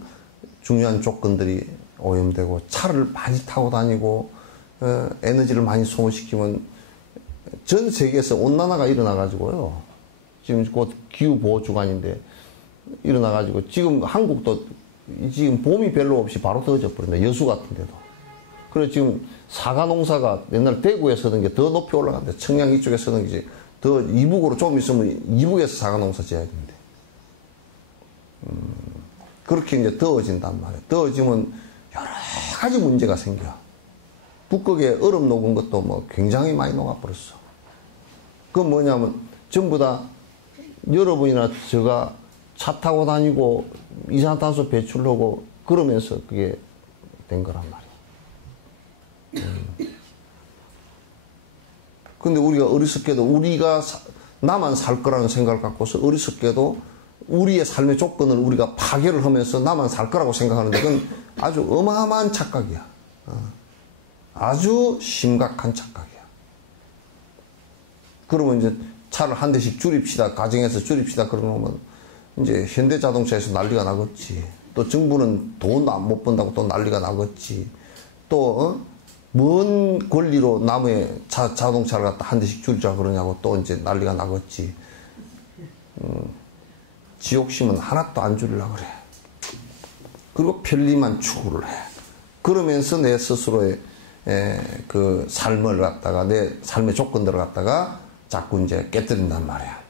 중요한 조건들이 오염되고 차를 많이 타고 다니고 에너지를 많이 소모시키면 전 세계에서 온난화가 일어나가지고요. 지금 곧 기후보호 주간인데 일어나가지고 지금 한국도 지금 봄이 별로 없이 바로 더워져 버린다. 여수 같은데도. 그래서 지금 사과 농사가 옛날 대구에 서던 게 더 높이 올라간다. 청양 이쪽에 서던 게 더 이북으로 좀 있으면 이북에서 사과 농사 지어야 되는데. 그렇게 이제 더워진단 말이에요. 더워지면 여러 가지 문제가 생겨. 북극에 얼음 녹은 것도 굉장히 많이 녹아버렸어. 그건 뭐냐면 전부 다 여러분이나 제가 차 타고 다니고 이산화탄소 배출하고 그러면서 그게 된 거란 말이야. 근데 우리가 어리석게도 우리가 나만 살 거라는 생각을 갖고서 어리석게도 우리의 삶의 조건을 우리가 파괴를 하면서 나만 살 거라고 생각하는데 그건 아주 어마어마한 착각이야. 아주 심각한 착각이야. 그러면 이제 차를 한 대씩 줄입시다. 가정에서 줄입시다. 그러면 이제 현대자동차에서 난리가 나겠지. 또 정부는 돈 못 번다고 또 난리가 나겠지. 또 뭔 권리로 남의 자동차를 갖다 한 대씩 줄이자 그러냐고 또 이제 난리가 나겠지. 지옥심은 하나도 안 줄이려고 그래. 그리고 편리만 추구를 해. 그러면서 내 스스로의 그 삶을 갖다가 내 삶의 조건들을 갖다가 자꾸 이제 깨뜨린단 말이야.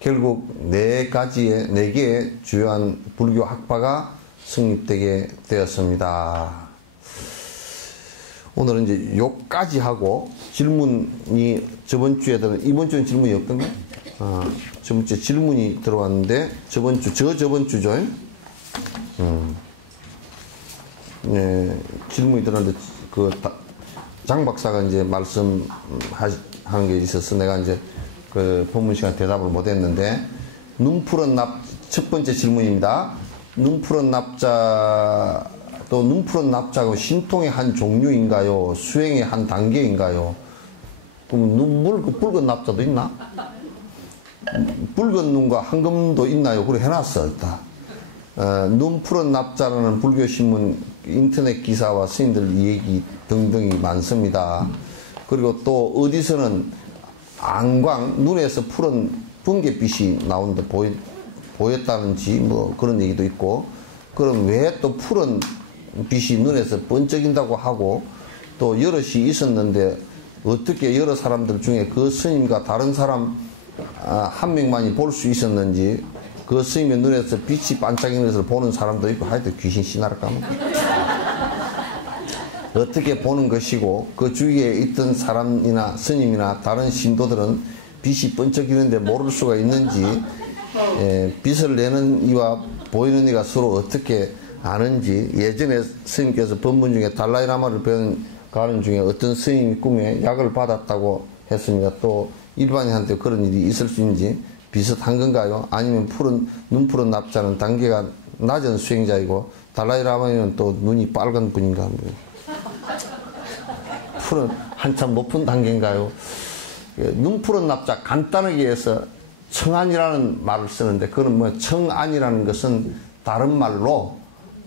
결국 네 개의 주요한 불교 학파가 성립되게 되었습니다. 오늘은 이제 요까지 하고 질문이 이번 주는 질문이 없던가? 저번 주에 질문이 들어왔는데 저번 주죠? 예, 질문이 들어왔는데 장 박사가 이제 말씀하는 게 있어서 내가 이제 그 본문 시간 대답을 못 했는데 첫 번째 질문입니다. 눈푸른 납자 또 눈푸른 납자가 신통의 한 종류인가요? 수행의 한 단계인가요? 그럼 붉은 납자도 있나? 붉은 눈과 황금도 있나요? 그래 해놨어 일단. 눈 푸른 납자라는 불교신문 인터넷 기사와 스님들 얘기 등등이 많습니다. 그리고 또 어디서는 안광, 눈에서 푸른 번갯빛이 나온다 보였다는지 뭐 그런 얘기도 있고, 그럼 왜 또 푸른 빛이 눈에서 번쩍인다고 하고, 또 여럿이 있었는데 어떻게 여러 사람들 중에 그 스님과 다른 사람 한 명만이 볼 수 있었는지, 그 스님의 눈에서 빛이 반짝이는 것을 보는 사람도 있고, 하여튼 귀신 신하랄까 뭐. 어떻게 보는 것이고, 그 주위에 있던 사람이나 스님이나 다른 신도들은 빛이 번쩍이는데 모를 수가 있는지, 빛을 내는 이와 보이는 이가 서로 어떻게 아는지, 예전에 스님께서 법문 중에 달라이라마를 배운 가는 중에 어떤 스님이 꿈에 약을 받았다고 했습니다. 또 일반인한테 그런 일이 있을 수 있는지 비슷한 건가요? 아니면 눈 푸른 납자는 단계가 낮은 수행자이고 달라이라마는 또 눈이 빨간 분인가? 푸른 한참 높은 단계인가요? 눈 푸른 납자 간단하게 해서 청안이라는 말을 쓰는데, 그건 뭐 청안이라는 것은 다른 말로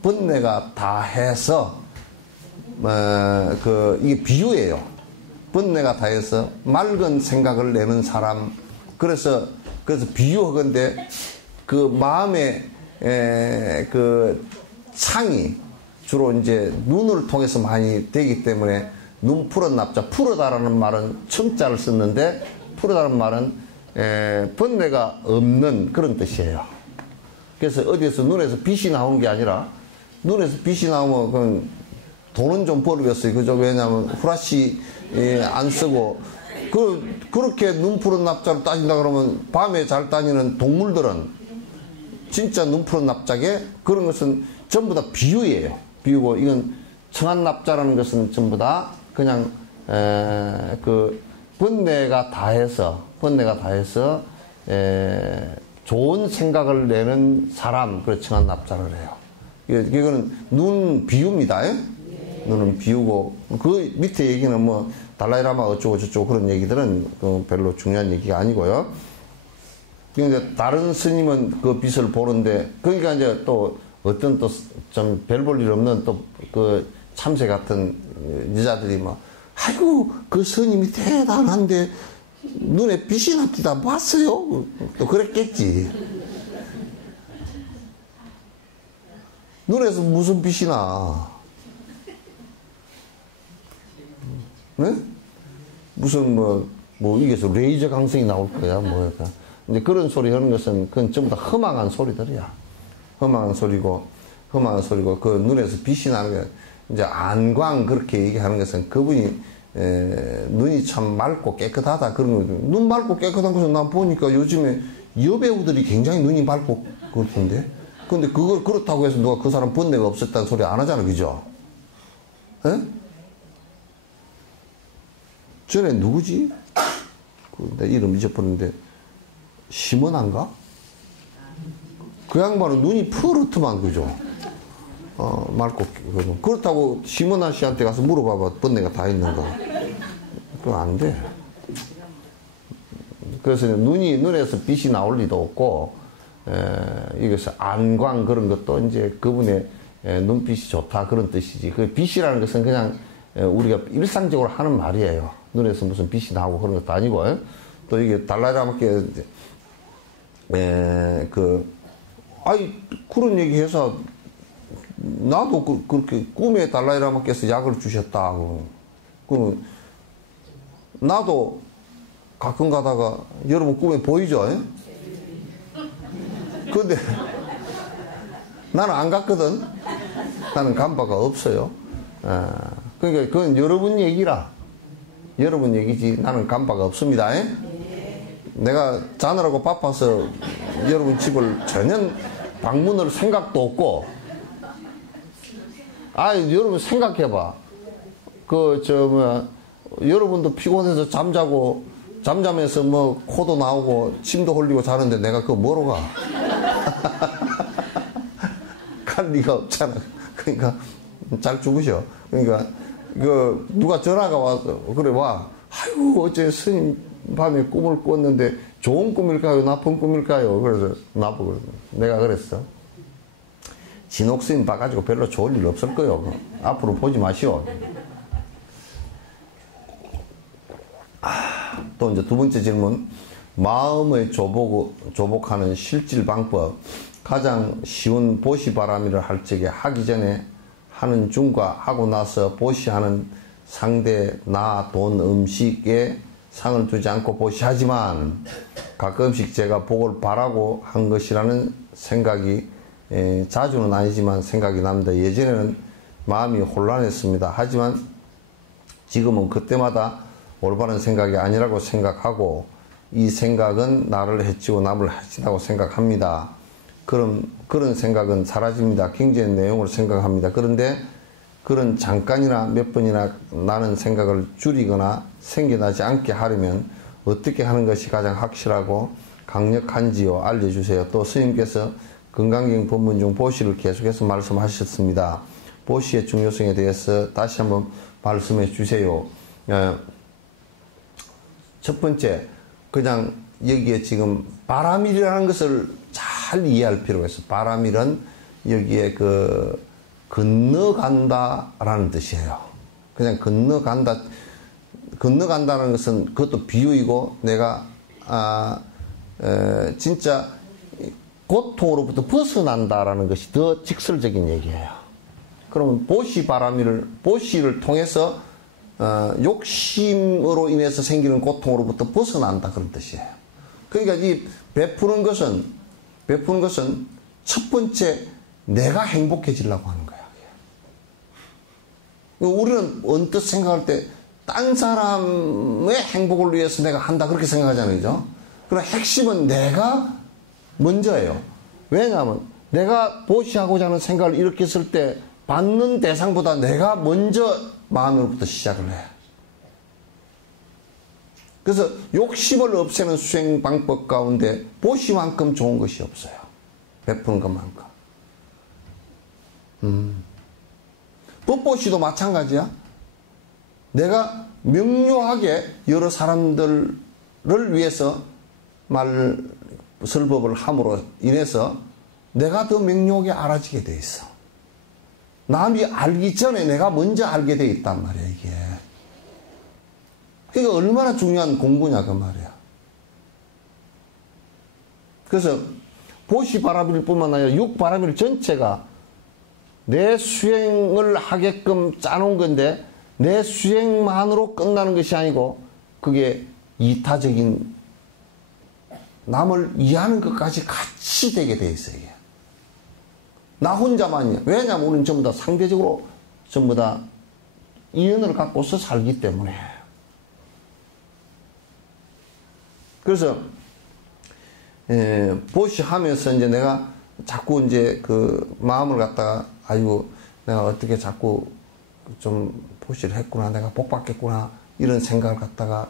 번뇌가 다 해서 이게 비유예요. 번뇌가 다 해서 맑은 생각을 내는 사람. 그래서 비유하건대 그 마음의 그 창이 주로 이제 눈을 통해서 많이 되기 때문에 눈 푸른 납자, 푸르다라는 말은 청자를 썼는데, 푸르다는 말은 번뇌가 없는 그런 뜻이에요. 그래서 어디에서 눈에서 빛이 나온 게 아니라, 눈에서 빛이 나오면 그건 돈은 좀 벌겠어요. 그죠? 왜냐하면 후라시 안 쓰고, 그렇게 눈 푸른 납자로 따진다 그러면 밤에 잘 다니는 동물들은 진짜 눈 푸른 납자게, 그런 것은 전부 다 비유예요. 비유고, 이건 청한 납자라는 것은 전부 다 그냥 그 번뇌가 다 해서 좋은 생각을 내는 사람, 그걸 청한 납자를 해요. 이거는 눈 비유입니다. 눈은 비유고, 그 밑에 얘기는 뭐 달라이라마 어쩌고 저쩌고 그런 얘기들은 별로 중요한 얘기가 아니고요. 그런데 다른 스님은 그 빛을 보는데, 그러니까 이제 또 어떤 또 좀 별 볼 일 없는 또 그 참새 같은 여자들이 막, 아이고 그 스님이 대단한데 눈에 빛이 납니다 봤어요? 또 그랬겠지. 눈에서 무슨 빛이 나? 네? 무슨 이게서 레이저 강성이 나올 거야 뭐. 근데 그런 소리 하는 것은 그건 전부 다 허망한 소리들이야. 허망한 소리고 그 눈에서 빛이 나는 게 이제 안광, 그렇게 얘기하는 것은 그분이 눈이 참 맑고 깨끗하다 그런 거죠. 눈 맑고 깨끗한 것은 난 보니까 요즘에 여배우들이 굉장히 눈이 맑고 그렇던데. 근데 그걸 그렇다고 해서 누가 그 사람 번뇌가 없었다는 소리 안 하잖아, 그죠? 에? 전에 누구지? 내 이름 잊어버렸는데, 심은한가? 그 양반은 눈이 푸르트만, 그죠? 맑고, 그렇다고 심은한 씨한테 가서 물어봐봐, 번뇌가 다 있는가? 그건 안 돼. 그래서 눈에서 빛이 나올 리도 없고, 이것이 안광 그런 것도 이제 그분의 눈빛이 좋다 그런 뜻이지. 그 빛이라는 것은 그냥 우리가 일상적으로 하는 말이에요. 눈에서 무슨 빛이 나오고 그런 것도 아니고. 또 이게 달라이라마께 그런 얘기해서 나도 그렇게 꿈에 달라이라마께서 약을 주셨다고. 그러면 나도 가끔 가다가 여러분 꿈에 보이죠? 근데 나는 안 갔거든. 나는 간 바가 없어요. 그러니까 그건 여러분 얘기라. 여러분 얘기지 나는 간 바가 없습니다. 내가 자느라고 바빠서 여러분 집을 전혀 방문할 생각도 없고. 여러분 생각해봐. 여러분도 피곤해서 잠자면서 코도 나오고 침도 흘리고 자는데 내가 그거 뭐로 가? 갈 리가 없잖아. 그러니까 잘 주무셔. 그러니까 누가 전화가 와서 그래 와. 아이고 어째 스님 밤에 꿈을 꿨는데 좋은 꿈일까요? 나쁜 꿈일까요? 그래서 나보고 내가 그랬어. 진옥스님 봐가지고 별로 좋을 일 없을 거요. 앞으로 보지 마시오. 또 이제 두 번째 질문. 마음의 조복하는 실질 방법. 가장 쉬운 보시바람이를 할 적에 하기 전에 하는 중과 하고 나서 보시하는 상대, 나, 돈, 음식에 상을 두지 않고 보시하지만 가끔씩 제가 복을 바라고 한 것이라는 생각이 자주는 아니지만 생각이 납니다. 예전에는 마음이 혼란했습니다. 하지만 지금은 그때마다 올바른 생각이 아니라고 생각하고 이 생각은 나를 해치고 남을 해친다고 생각합니다. 그런 생각은 사라집니다. 굉장히 내용을 생각합니다. 그런데 그런 잠깐이나 몇 번이나 나는 생각을 줄이거나 생겨나지 않게 하려면 어떻게 하는 것이 가장 확실하고 강력한지요? 알려주세요. 또 스님께서 건강경 법문 중 보시를 계속해서 말씀하셨습니다. 보시의 중요성에 대해서 다시 한번 말씀해 주세요. 첫 번째, 그냥 여기에 지금 바람일이라는 것을 잘 이해할 필요가 있어요. 바람일은 여기에 건너간다라는 뜻이에요. 그냥 건너간다는 것은 그것도 비유이고 내가 진짜 고통으로부터 벗어난다라는 것이 더 직설적인 얘기예요. 그러면 보시를 통해서 욕심으로 인해서 생기는 고통으로부터 벗어난다 그런 뜻이에요. 그러니까 이 베푸는 것은 첫 번째 내가 행복해지려고 하는 거야. 우리는 언뜻 생각할 때 딴 사람의 행복을 위해서 내가 한다 그렇게 생각하잖아요. 그죠? 그럼 핵심은 내가 먼저예요. 왜냐하면 내가 보시하고자 하는 생각을 이렇게 했을 때 받는 대상보다 내가 먼저 마음으로부터 시작을 해. 그래서 욕심을 없애는 수행 방법 가운데 보시만큼 좋은 것이 없어요. 베푸는 것만큼. 법보시도 마찬가지야. 내가 명료하게 여러 사람들을 위해서 설법을 함으로 인해서 내가 더 명료하게 알아지게 돼 있어. 남이 알기 전에 내가 먼저 알게 돼 있단 말이야, 이게. 그러니까 얼마나 중요한 공부냐, 그 말이야. 그래서 보시바라밀 뿐만 아니라 육바라밀 전체가 내 수행을 하게끔 짜놓은 건데 내 수행만으로 끝나는 것이 아니고 그게 이타적인 남을 이해하는 것까지 같이 되게 돼 있어요. 이게. 나 혼자만이야. 왜냐하면 우리는 전부 다 상대적으로 전부 다 이연을 갖고서 살기 때문에. 그래서 보시하면서 이제 내가 자꾸 이제 그 마음을 갖다가 아이고 내가 어떻게 자꾸 좀 보시를 했구나, 내가 복 받겠구나 이런 생각을 갖다가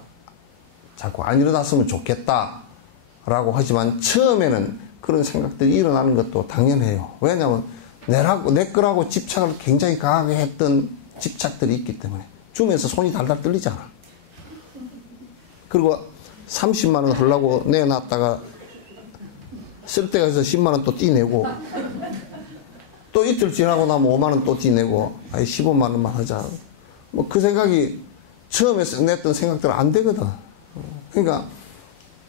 자꾸 안 일어났으면 좋겠다 라고 하지만 처음에는 그런 생각들이 일어나는 것도 당연해요. 왜냐하면 내 거라고 집착을 굉장히 강하게 했던 집착들이 있기 때문에 주면서 손이 달달 떨리잖아. 그리고 30만 원 하려고 내놨다가 쓸 때가 있어서 10만 원 또 떼내고 또 이틀 지나고 나면 5만 원 또 떼내고 15만 원만 하자. 뭐 그 생각이 처음에 냈던 생각들은 안 되거든. 그러니까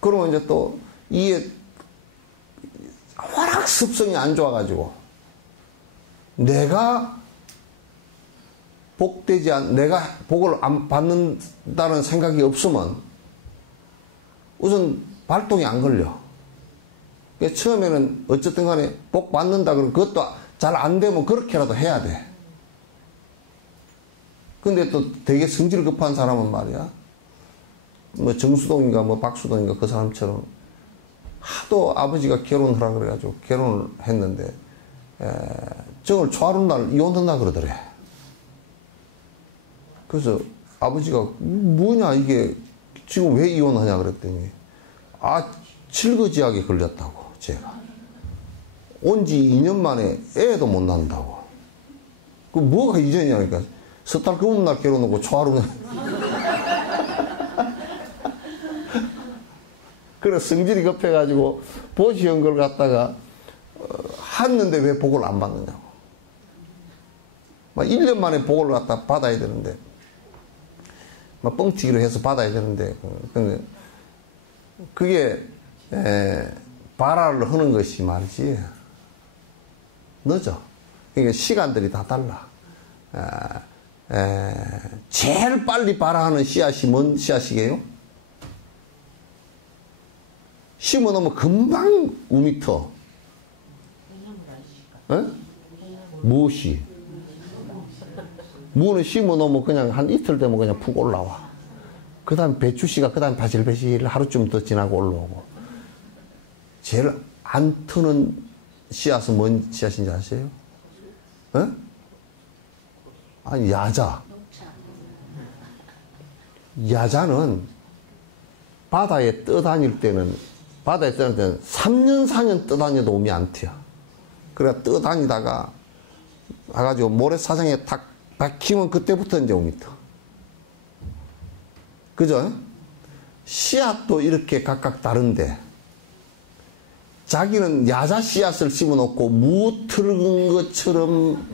그러면 이제 또 이게 워낙 습성이 안 좋아가지고 내가 내가 복을 안 받는다는 생각이 없으면 우선 발동이 안 걸려. 그러니까 처음에는 어쨌든 간에 복 받는다 그러면 그것도 잘 안 되면 그렇게라도 해야 돼. 근데 또 되게 성질 급한 사람은 말이야. 뭐 정수동인가 뭐 박수동인가 그 사람처럼 하도 아버지가 결혼하라 그래가지고 결혼을 했는데 정을 초하루 날 이혼한다 그러더래. 그래서 아버지가 뭐냐 이게 지금 왜 이혼하냐 그랬더니 칠거지약에 걸렸다고 제가. 온 지 2년 만에 애도 못 낳는다고. 그 뭐가 이전이냐니까. 섣달 금음 날 결혼하고 초하루는. 그래 성질이 급해가지고 보시한 걸 갖다가 봤는데 왜 복을 안 받느냐고. 막 1년 만에 복을 갖다 받아야 되는데, 막 뻥튀기로 해서 받아야 되는데, 근데 그게 발화를 하는 것이 말이지 늦어. 그러니까 시간들이 다 달라. 제일 빨리 발화하는 씨앗이 뭔 씨앗이게요? 심어 놓으면 금방 우미터. 무엇이? 무는 심어 놓으면 그냥 한 이틀 되면 그냥 푹 올라와. 그 다음 배추씨가 그 다음 바질바질 하루쯤 더 지나고 올라오고. 제일 안 트는 씨앗은 뭔 씨앗인지 아세요? 아니, 야자. 야자는 바다에 떠다닐 때는 3년, 4년 떠다녀도 몸이 안 튀어. 그래, 떠다니다가 와가지고 모래사장에 탁 박히면 그때부터 이제 몸이 터. 그죠? 씨앗도 이렇게 각각 다른데, 자기는 야자 씨앗을 심어 놓고 무 틀은 것처럼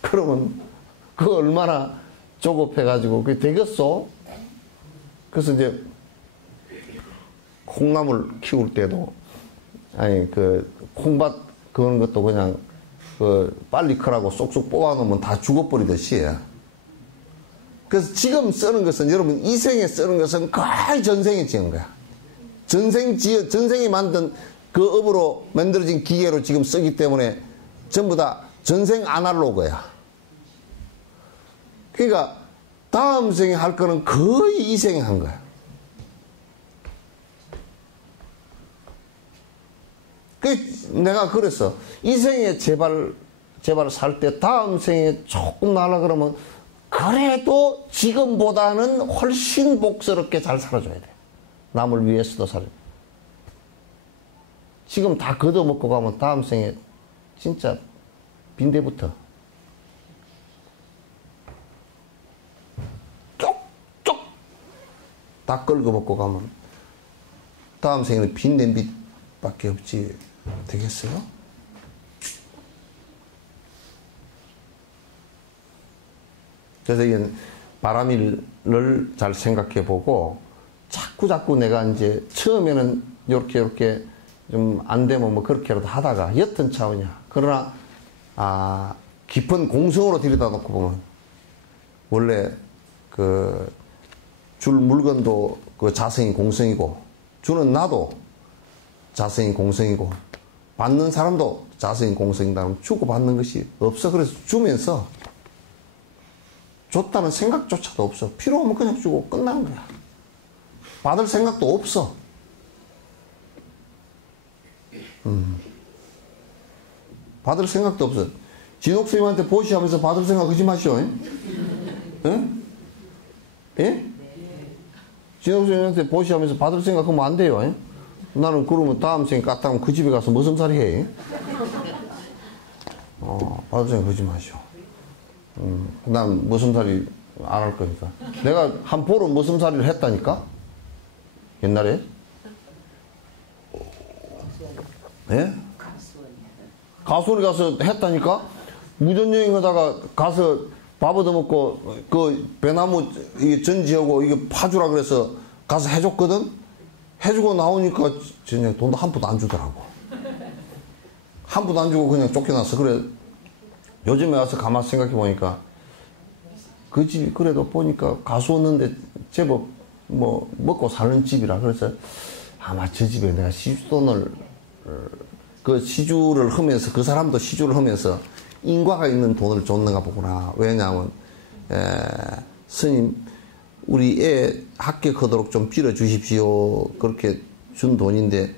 그러면 그거 얼마나 조급해가지고 그게 되겠어? 그래서 이제 콩나물 키울 때도 아니 그 콩밭 그런 것도 그냥 그 빨리 크라고 쏙쏙 뽑아놓으면 다 죽어버리듯이. 그래서 지금 쓰는 것은 여러분 이생에 쓰는 것은 거의 전생에 지은 거야. 전생이 만든 그 업으로 만들어진 기계로 지금 쓰기 때문에 전부 다 전생 아날로그야. 그러니까 다음 생에 할 거는 거의 이 생에 한 거야. 내가 그랬어. 이 생에 제발 살 때 다음 생에 조금 나으려 그러면 그래도 지금보다는 훨씬 복스럽게 잘 살아줘야 돼. 남을 위해서도 살아야 돼. 지금 다 걷어먹고 가면 다음 생에 진짜 빈대부터 쪽쪽 다 긁어먹고 가면 다음 생에는 빈냄비밖에 없지. 되겠어요? 그래서 이게 바람일을 잘 생각해 보고 자꾸 내가 이제 처음에는 요렇게 좀 안 되면 뭐 그렇게라도 하다가 옅은 차원이야. 그러나 깊은 공성으로 들여다 놓고 보면 원래 그 줄 물건도 그 자성이 공성이고 주는 나도 자성이 공성이고 받는 사람도 자성이 공성이다. 주고 받는 것이 없어. 그래서 주면서 줬다는 생각조차도 없어. 필요 없으면 그냥 주고 끝나는 거야. 받을 생각도 없어. 받을 생각도 없어. 진옥 선생님한테 보시하면서 받을 생각 하지 마시오. 예? 예? 진옥 선생님한테 보시하면서 받을 생각 하면 안 돼요. 예? 나는 그러면 다음 생에 깠다면 그 집에 가서 머슴살이 해. 받을 생각 하지 마시오. 난 머슴살이 안 할 거니까. 내가 한 보름 머슴살이를 했다니까? 옛날에? 예? 가수원에 가서 했다니까? 무전여행 하다가 가서 밥 얻어먹고 그 배나무 전지하고 이게 파주라 그래서 가서 해줬거든? 해주고 나오니까 전혀 돈도 한 푼도 안 주더라고. 한 푼도 안 주고 그냥 쫓겨났어. 그래. 요즘에 와서 가만히 생각해 보니까 그 집이 그래도 보니까 가수였는데 제법 뭐 먹고 사는 집이라. 그래서 아마 저 집에 내가 시주돈을 그 시주를 하면서 그 사람도 시주를 하면서 인과가 있는 돈을 줬는가 보구나. 왜냐하면 스님 우리 애 합격하도록 좀 빌어주십시오. 그렇게 준 돈인데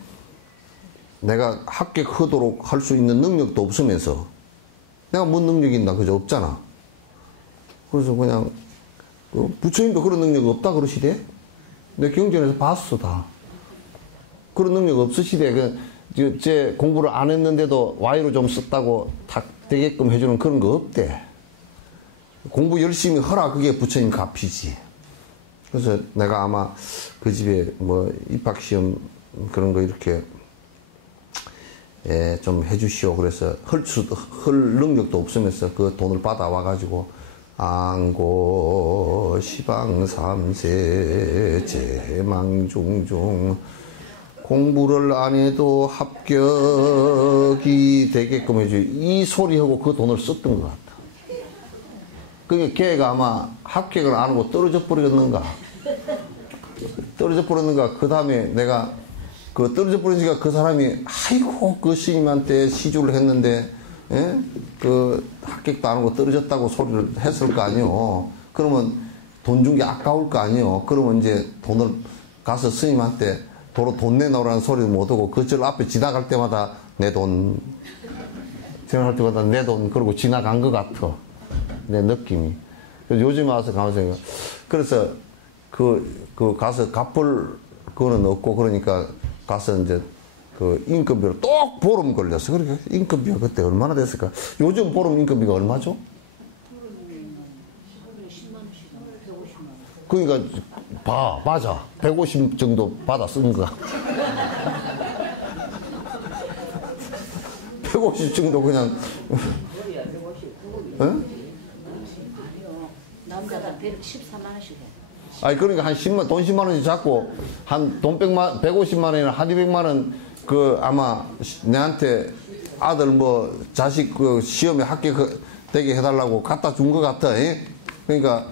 내가 합격하도록 할 수 있는 능력도 없으면서 내가 뭔 능력이 있나 그저 없잖아. 그래서 그냥 부처님도 그런 능력 없다 그러시대. 내 경전에서 봤어 다. 그런 능력 없으시대. 제 공부를 안 했는데도 와이로 좀 썼다고 탁 되게끔 해주는 그런 거 없대. 공부 열심히 하라 그게 부처님 값이지. 그래서 내가 아마 그 집에 뭐 입학시험 그런 거 이렇게 좀 해주시오. 그래서 헐 능력도 없으면서 그 돈을 받아와가지고 안고 시방삼세 제망중중 공부를 안 해도 합격이 되게끔 해줘. 이 소리하고 그 돈을 썼던 것 같아. 그게 걔가 아마 합격을 안 하고 떨어져 버렸는가. 그 다음에 내가 그 떨어져 버리니까 그 사람이 아이고 그 스님한테 시주를 했는데 그 합격도 안 하고 떨어졌다고 소리를 했을 거 아니요. 그러면 돈 준 게 아까울 거 아니요. 그러면 이제 돈을 가서 스님한테 도로 돈 내놓으라는 소리를 못 하고 그절 앞에 지나갈 때마다 내 돈 그러고 지나간 것 같아. 내 느낌이. 그래서 요즘 와서 가면서 그래서 그 가서 갚을 그거는 없고 그러니까 가서 이제 그 인건비로 또 보름 걸렸어. 그러니까 인건비가 그때 얼마나 됐을까? 요즘 보름 인건비가 얼마죠? 그러니까 맞아. 150 정도 받아 쓴 거야. 150 정도 그냥. 응? 남자가 114만 원씩 해. 아니 그러니까 한 10만 돈 10만 원씩 잡고 한 돈 150만 원이나 한 200만 원 그 아마 내한테 아들 뭐 자식 그 시험에 합격되게 해달라고 갖다 준 것 같아. 그러니까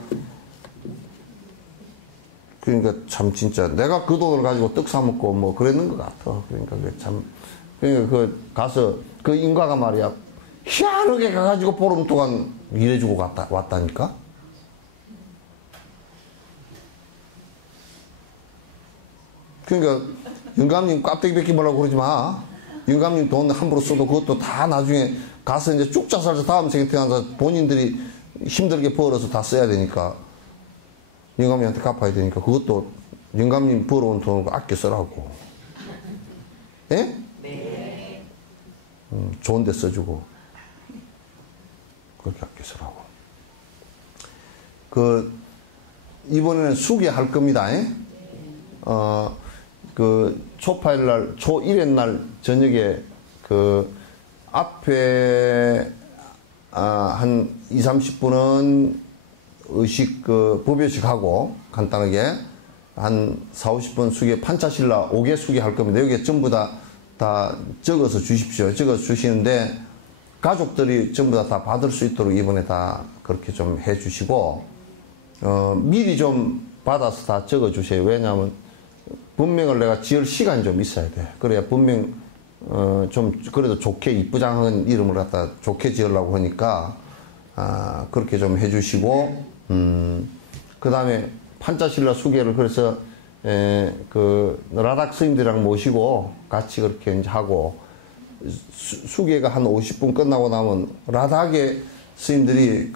참 진짜 내가 그 돈을 가지고 떡 사 먹고 뭐 그랬는 것 같아. 그러니까 그 가서 그 인과가 말이야 희한하게 가가지고 보름 동안 일해주고 왔다니까. 그러니까 영감님 깝대기 뺏기 뭐라고 그러지 마. 영감님 돈 함부로 써도 그것도 다 나중에 가서 이제 쭉 자살해서 다음 생에 태어나서 본인들이 힘들게 벌어서 다 써야 되니까 영감님한테 갚아야 되니까 그것도 영감님 벌어온 돈을 아껴 쓰라고. 예? 네. 좋은 데 써주고 그렇게 아껴 쓰라고. 이번에는 수계할 겁니다. 초8일 날, 초1의 날 저녁에 앞에 한 20, 30분은 법요식 하고 간단하게 한 40, 50분 수계 판차실라 5개 수계 할 겁니다. 여기에 전부 다 적어서 주십시오. 적어서 주시는데 가족들이 전부 다 받을 수 있도록 이번에 다 그렇게 좀 해 주시고 미리 좀 받아서 다 적어 주세요. 왜냐하면 분명을 내가 지을 시간이 좀 있어야 돼. 그래야 분명 좀 그래도 좋게 이쁘장한 이름을 갖다 좋게 지으려고 하니까 그렇게 좀 해주시고 그 다음에 판자실라 수계를 그래서 라닥 스님들이랑 모시고 같이 그렇게 이제 하고 수계가 한 50분 끝나고 나면 라닥의 스님들이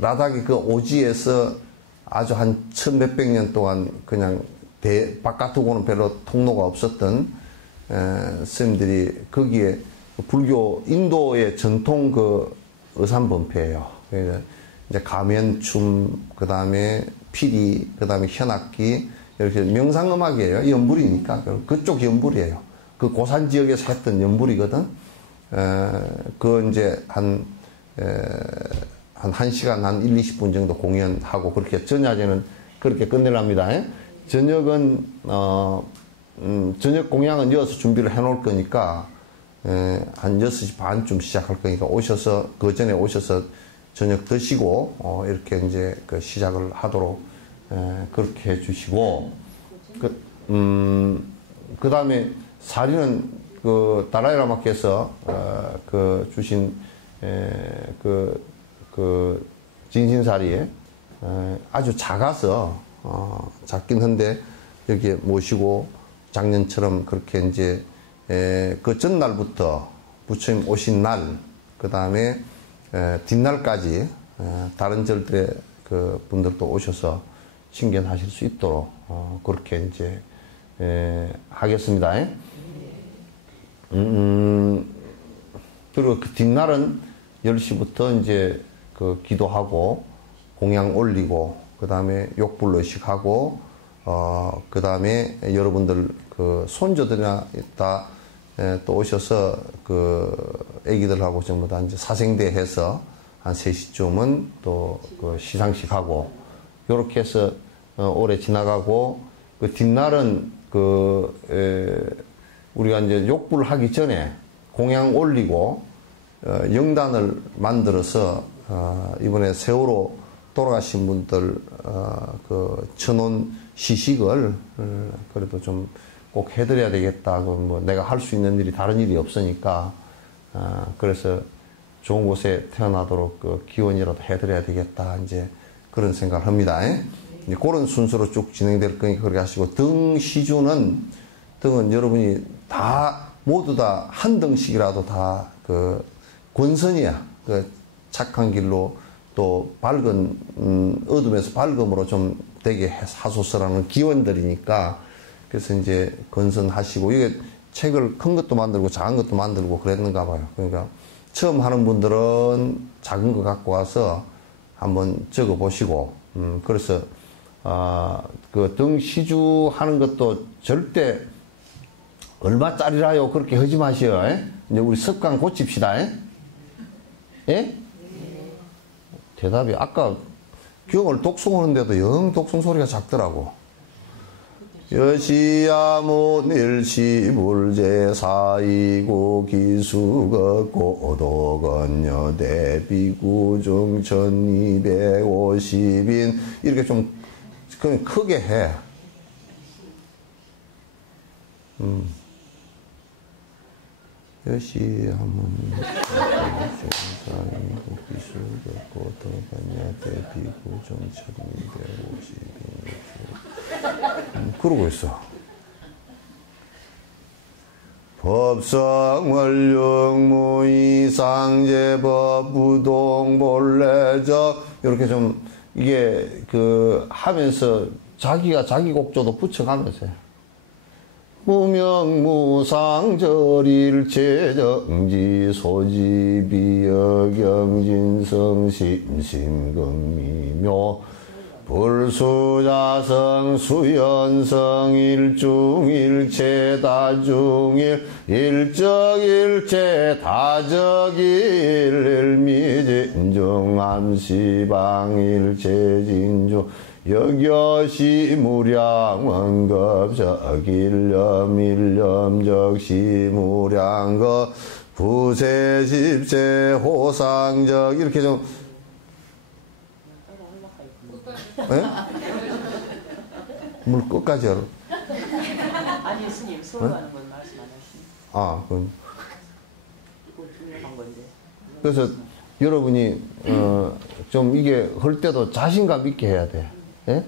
라닥의 그 오지에서 아주 한 1000몇백 년 동안 그냥 바깥하고는 별로 통로가 없었던 스님들이 거기에 불교 인도의 전통 의산범패예요. 이제 가면춤, 그 다음에 피리, 그 다음에 현악기 이렇게 명상음악이에요. 연불이니까 그쪽 연불이에요. 그 고산 지역에서 했던 연불이거든. 이제 한 1시간 한 1, 20분 정도 공연하고 그렇게 저녁에는 그렇게 끝내랍니다. 저녁은 저녁 공양은 이어서 준비를 해 놓을 거니까 한 6시 반쯤 시작할 거니까 그 전에 오셔서 저녁 드시고 이렇게 이제 시작을 하도록 그렇게 해 주시고 그 다음에 사리는 다라이라마께서 주신 진신사리에 아주 작아서 작긴 한데 이렇게 모시고 작년처럼 그렇게 이제 그 전날부터 부처님 오신 날, 그 다음에 뒷날까지 다른 절들의 분들도 오셔서 신견하실 수 있도록 그렇게 이제 하겠습니다. 그리고 그 뒷날은 10시부터 이제 기도하고 공양 올리고 그 다음에 욕불의식하고 그 다음에 여러분들 그 손주들이나 다 또 오셔서 그 애기들하고 전부 다 이제 사생대 해서 한 3시쯤은 또 그 시상식 하고 요렇게 해서 올해 지나가고 그 뒷날은 우리가 이제 욕불 하기 전에 공양 올리고 영단을 만들어서 이번에 세월호 돌아가신 분들 그 천원 시식을 그래도 좀 꼭 해드려야 되겠다. 뭐 내가 할 수 있는 일이 다른 일이 없으니까 그래서 좋은 곳에 태어나도록 그 기원이라도 해드려야 되겠다. 이제 그런 생각을 합니다. 이제 그런 순서로 쭉 진행될 거니까 그렇게 하시고 등 시주는 등은 여러분이 다 모두 다 한 등씩이라도 다 그 권선이야. 그 착한 길로 또 밝은 어둠에서 밝음으로 좀 되게 하소서라는 기원들이니까 그래서 이제 건선하시고 이게 책을 큰 것도 만들고 작은 것도 만들고 그랬는가 봐요. 그러니까 처음 하는 분들은 작은 거 갖고 와서 한번 적어 보시고 그래서 그 등 시주 하는 것도 절대 얼마짜리라요 그렇게 하지 마시오. 이제 우리 습관 고칩시다. 예? 대답이 아까 경을 독송하는데도 영 독송 소리가 작더라고. 여시야무 일시불제 사이고 기수거 고도건여 대비구중 1250인 이렇게 좀 그냥 크게 해. 여시야무 사이고 기수거 고도건여 대비구중 1250인 그러고 있어. 법성월령무이상제법 부동본래적 이렇게 좀 이게 그 하면서 자기가 자기 곡조도 붙여가면서 무명무상절일체정지 소지비여경진성심심극미묘 불수자성 수연성 일중일체 다중일 일적일체 다적일 일미진중암시방일체 진중 여겨시 무량원급적 일념일념적 시무량거 부세십세 호상적 이렇게 좀 예? 물 끝까지 열어. 아니 스님 서로 하는 건 말씀 안 하시네. 그럼. 이거 중요한 건데. 그래서 여러분이 좀 이게 할 때도 자신감 있게 해야 돼. 예?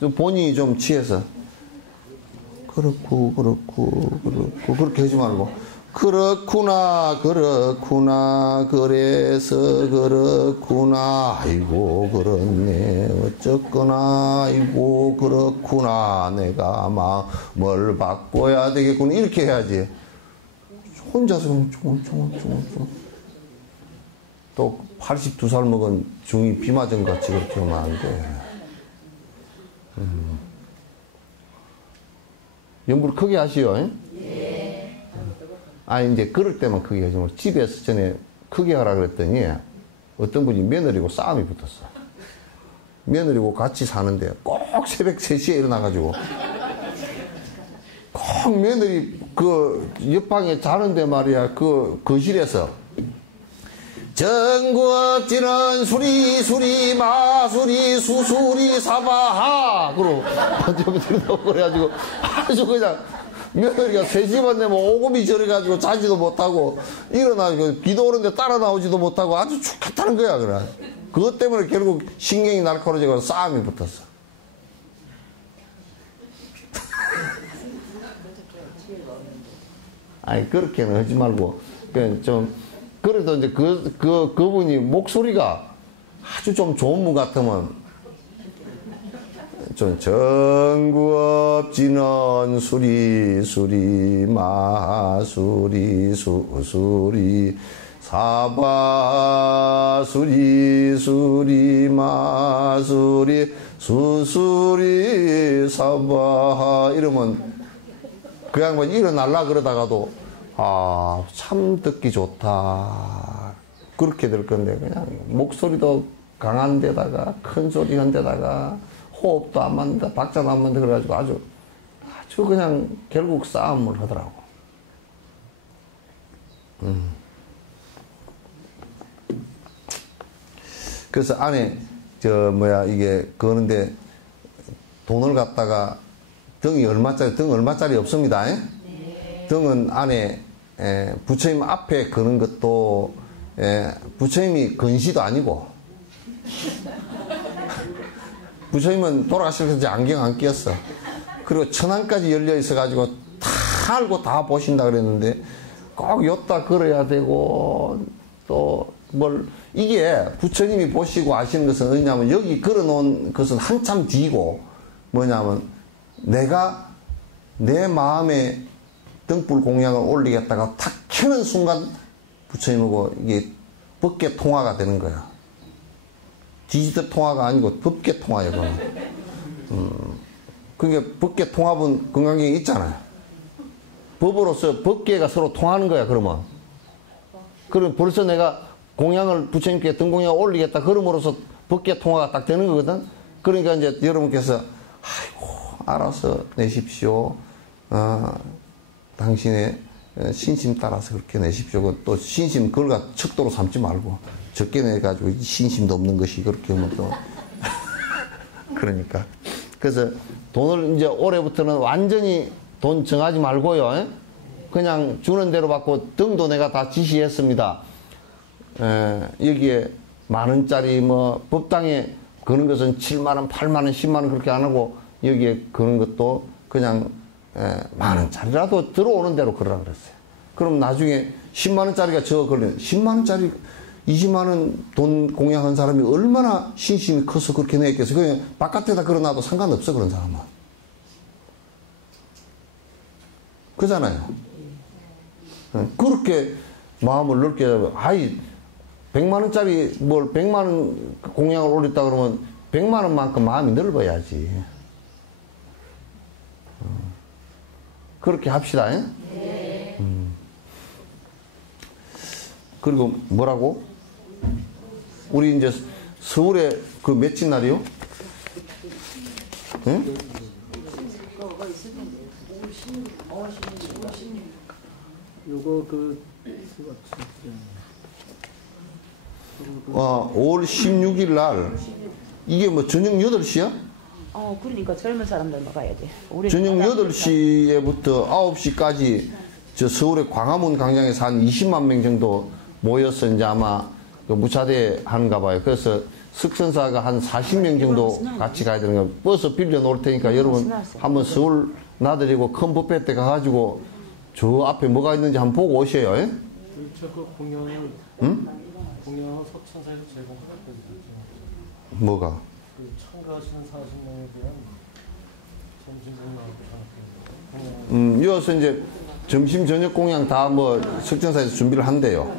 좀 본인이 좀 취해서 그렇고 그렇게 하지 말고 그렇구나 그래서 그렇구나 아이고 그렇네 어쨌거나 아이고 그렇구나 내가 마음을 바꿔야 되겠구나 이렇게 해야지. 혼자서 또 82살 먹은 중이 비 맞은 같이 그렇게 하면 안 돼. 연불 크게 하시오. 예. 이제 그럴 때만 크게 하지 말고 집에서 전에 크게 하라 그랬더니 어떤 분이 며느리고 싸움이 붙었어. 며느리고 같이 사는데 꼭 새벽 3시에 일어나가지고 꼭 며느리 그 옆방에 자는데 말이야 그 거실에서 전구업지는 수리 마수리 수수리 사바하 그러고 그래가지고 아주 그냥 며느리가 3시만 되면 오금이 저래가지고 자지도 못하고 일어나고 비도 오는데 따라 나오지도 못하고 아주 죽겠다는 거야. 그래. 그것 때문에 결국 신경이 날카로워지고 싸움이 붙었어. 그렇게는 하지 말고 그냥 좀 그래도 이제 그분이 목소리가 아주 좀 좋은 분 같으면 좀 정구업지는 수리 마수리 수리 사바 수리 마수리 수리 사바 이러면 그 양반 일어날라 그러다가도 참 듣기 좋다 그렇게 될 건데 그냥 목소리도 강한 데다가 큰 소리 한 데다가 호흡도 안 맞는다 박자도 안 맞는다 그래가지고 아주 그냥 결국 싸움을 하더라고. 그래서 안에 이게 그러는데 돈을 갖다가 등 얼마짜리 없습니다. 네. 등은 안에 부처님 앞에 거는 것도 부처님이 건시도 아니고 부처님은 돌아가실 때 안경 안 끼었어. 그리고 천안까지 열려 있어 가지고 다 알고 다 보신다 그랬는데 꼭 여기다 걸어야 되고 또 이게 부처님이 보시고 아시는 것은 어디냐면 여기 걸어놓은 것은 한참 뒤고 뭐냐면 내가 내 마음에 등불 공양을 올리겠다가 탁 켜는 순간 부처님하고 이게 법계 통화가 되는 거야. 디지털 통화가 아니고 법계 통화예요. 그게 법계 통합은 건강경에 있잖아요. 법으로서 법계가 서로 통하는 거야. 그러면 벌써 내가 공양을 부처님께 등공양을 올리겠다. 그럼으로써 법계 통화가 딱 되는 거거든. 그러니까 이제 여러분께서 아이고 알아서 내십시오. 당신의 신심 따라서 그렇게 내십시오. 또 신심 그걸 척도로 삼지 말고 적게 내가지고 신심도 없는 것이 그렇게 하면 또 그러니까 그래서 돈을 이제 올해부터는 완전히 돈 정하지 말고요. 그냥 주는 대로 받고 등도 내가 다 지시했습니다. 여기에 10,000원짜리 법당에 거는 것은 7만원, 8만원, 10만원 그렇게 안 하고 여기에 거는 것도 그냥 10,000원짜리라도 들어오는 대로 걸으라 그랬어요. 그럼 나중에 10만원짜리가 저 걸리면 10만원짜리 20만원 돈 공양한 사람이 얼마나 신심이 커서 그렇게 내겠어요. 그냥 바깥에다 걸어놔도 상관없어 그런 사람은. 그잖아요. 그렇게 마음을 넓게 잡아. 100만원짜리 100만원 공양을 올렸다 그러면 100만원만큼 마음이 넓어야지. 그렇게 합시다. 네. 그리고 뭐라고? 우리 이제 서울에 그 며칠 날이요? 응? 요거 5월 16일 날 이게 저녁 8시야? 그러니까 젊은 사람들만 가야 돼. 저녁 8시에부터 9시까지 저 서울의 광화문 광장에서 한 20만 명 정도 모여서 이제 아마 무차대 하는가 봐요. 그래서 석선사가 한 40명 정도 같이 가야 되는 거예요. 버스 빌려 놓을 테니까 여러분 한번 서울 나들이고 큰 뷔페 때 가가지고 저 앞에 뭐가 있는지 한번 보고 오셔요. 그 공연을 공연을 석천사에서 제공하거든요. 뭐가? 그 참가하시는 40명에 대한 점심 공연. 이어서 이제 점심 저녁 공양 다 석천사에서 준비를 한대요.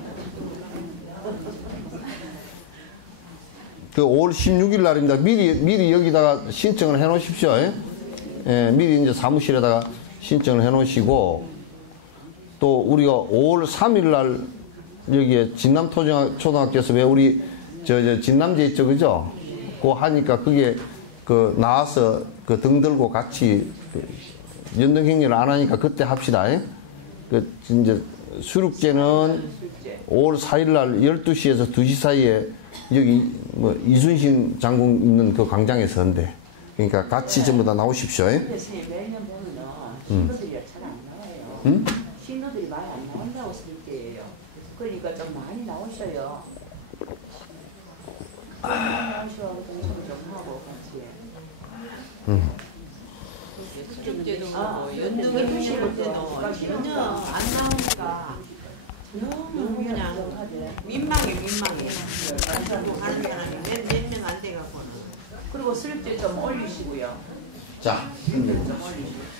그 5월 16일 날입니다. 미리 여기다가 신청을 해 놓으십시오. 미리 이제 사무실에다가 신청을 해 놓으시고, 또 우리가 5월 3일 날 여기에 진남초등학교에서 왜 우리 저 진남제 있죠, 그죠? 그거 하니까 그게 나와서 등 들고 같이 연등행렬을 안 하니까 그때 합시다. 이제 수륙제는 5월 4일 날 12시에서 2시 사이에 여기 이순신 장군 있는 그 광장에서 한대. 그러니까 같이 전부 다 나오십시오. 매년 보면은 신도들이 잘 안 나와요. 신도들이 많이 안 나온다고 생각해요. 그러니까 좀 많이 나오셔요. 나오셔 공부를 좀 하고 같이. 축제도 연등이 시볼 때도 전혀 안 나오니까 너무 그냥 민망해. 가는 사람이 몇 명 안 돼갖고는. 그리고 슬때 좀 올리시고요. 자, 좀 올리시고.